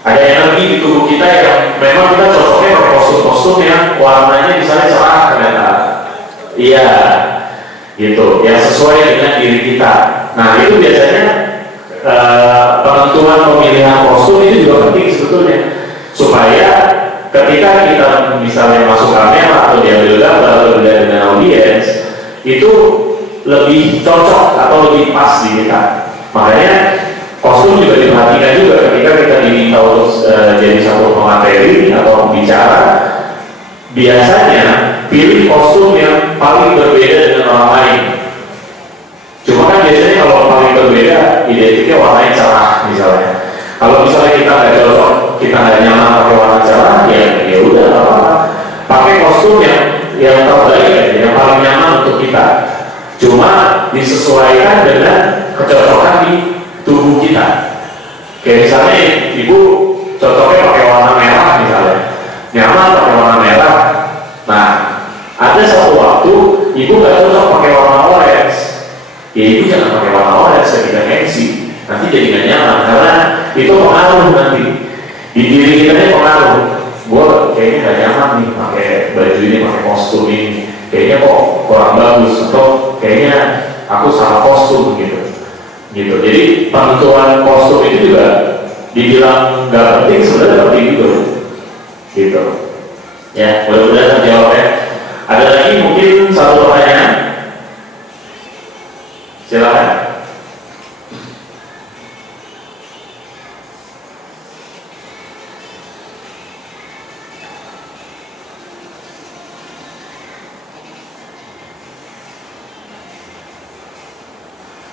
Ada energi di tubuh kita yang memang kita cocoknya pakai kostum-kostum yang warnanya misalnya cerah ternyata. Iya, gitu. Yang sesuai dengan diri kita. Nah itu biasanya penentuan pemilihan kostum itu juga penting sebetulnya, supaya ketika kita misalnya masuk kamera atau diambil gambar atau berada dengan audiens itu lebih cocok atau lebih pas di kita. Makanya kostum juga diperhatikan juga ketika kita diminta untuk jadi satu pemateri atau pembicara. Biasanya pilih kostum yang paling berbeda dengan orang lain. Cuma kan biasanya kalau paling berbeda identiknya warnanya cerah misalnya. Kalau misalnya kita nggak cocok, kita nggak nyaman pakai warna cerah, ya udah apa-apa. Pakai kostum yang terbaik, yang paling nyaman untuk kita. Cuma disesuaikan dengan kecocokan di tubuh kita. Kayak misalnya ibu cocoknya pakai warna merah misalnya, nyaman pakai warna merah. Nah, ada satu waktu ibu nggak cocok pakai warna orange, ya ibu jangan pakai warna orange ketika MC, nanti jadi nggak nyaman karena itu pengaruh nanti di diri kita ini pengaruh. Gue kayaknya nggak nyaman nih pakai baju ini, pakai kostum ini, kayaknya kok kurang bagus atau kayaknya aku salah kostum gitu. Jadi penentuan kostum itu juga dibilang nggak penting, sebenarnya penting juga gitu. Ya, mudah-mudahan terjawab ya. Ada lagi mungkin satu pertanyaan? Silakan.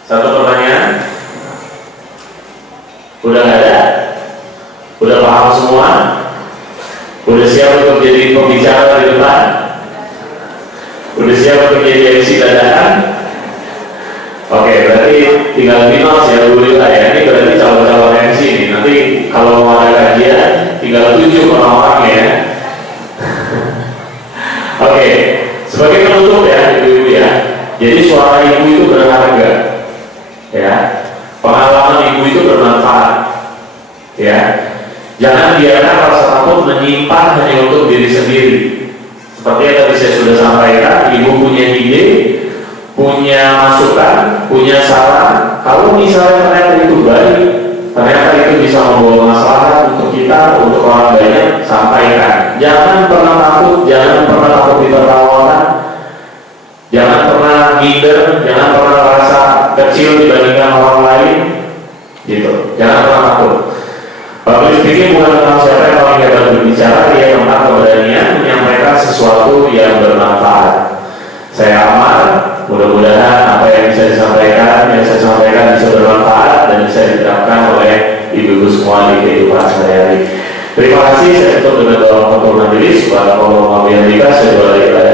Satu pertanyaan? Udah nggak ada? Udah paham semua? Udah siap untuk jadi pembicara di depan? Udah siap untuk jadi MC dadakan? Oke, berarti tinggal final ya dulu lah ya. Ini berarti calon-calon MC nih. Nanti kalau mau ada kajian, tinggal tunjuk orang-orangnya ya. Oke, sebagai penutup ya ibu-ibu ya. Jadi suara ibu itu berharga, ya. Pengalaman ibu itu bermanfaat, ya. Jangan biarkan rasa takut menyimpan hanya untuk diri sendiri. Seperti yang tadi saya sudah sampaikan, ibu punya ide, punya masukan, punya saran. Kalau misalnya ternyata itu baik, ternyata itu bisa membawa masalah untuk kita, untuk orang banyak, sampaikan. Jangan pernah takut, jangan pernah takut ditertawakan, jangan pernah minder, jangan pernah merasa kecil dibandingkan orang lain, gitu. Jangan pernah takut. Public speaking bukan tentang siapa yang paling hebat berbicara, dia tentang keberanian menyampaikan sesuatu yang bermanfaat. Saya amal, mudah-mudahan apa yang bisa disampaikan, yang saya sampaikan bisa bermanfaat dan bisa diterapkan oleh ibu-ibu semua di kehidupan sehari-hari. Terima kasih, saya tutup dengan doa untuk majelis. Subhanallah wa bihamdihi, asyhadu an la ilaha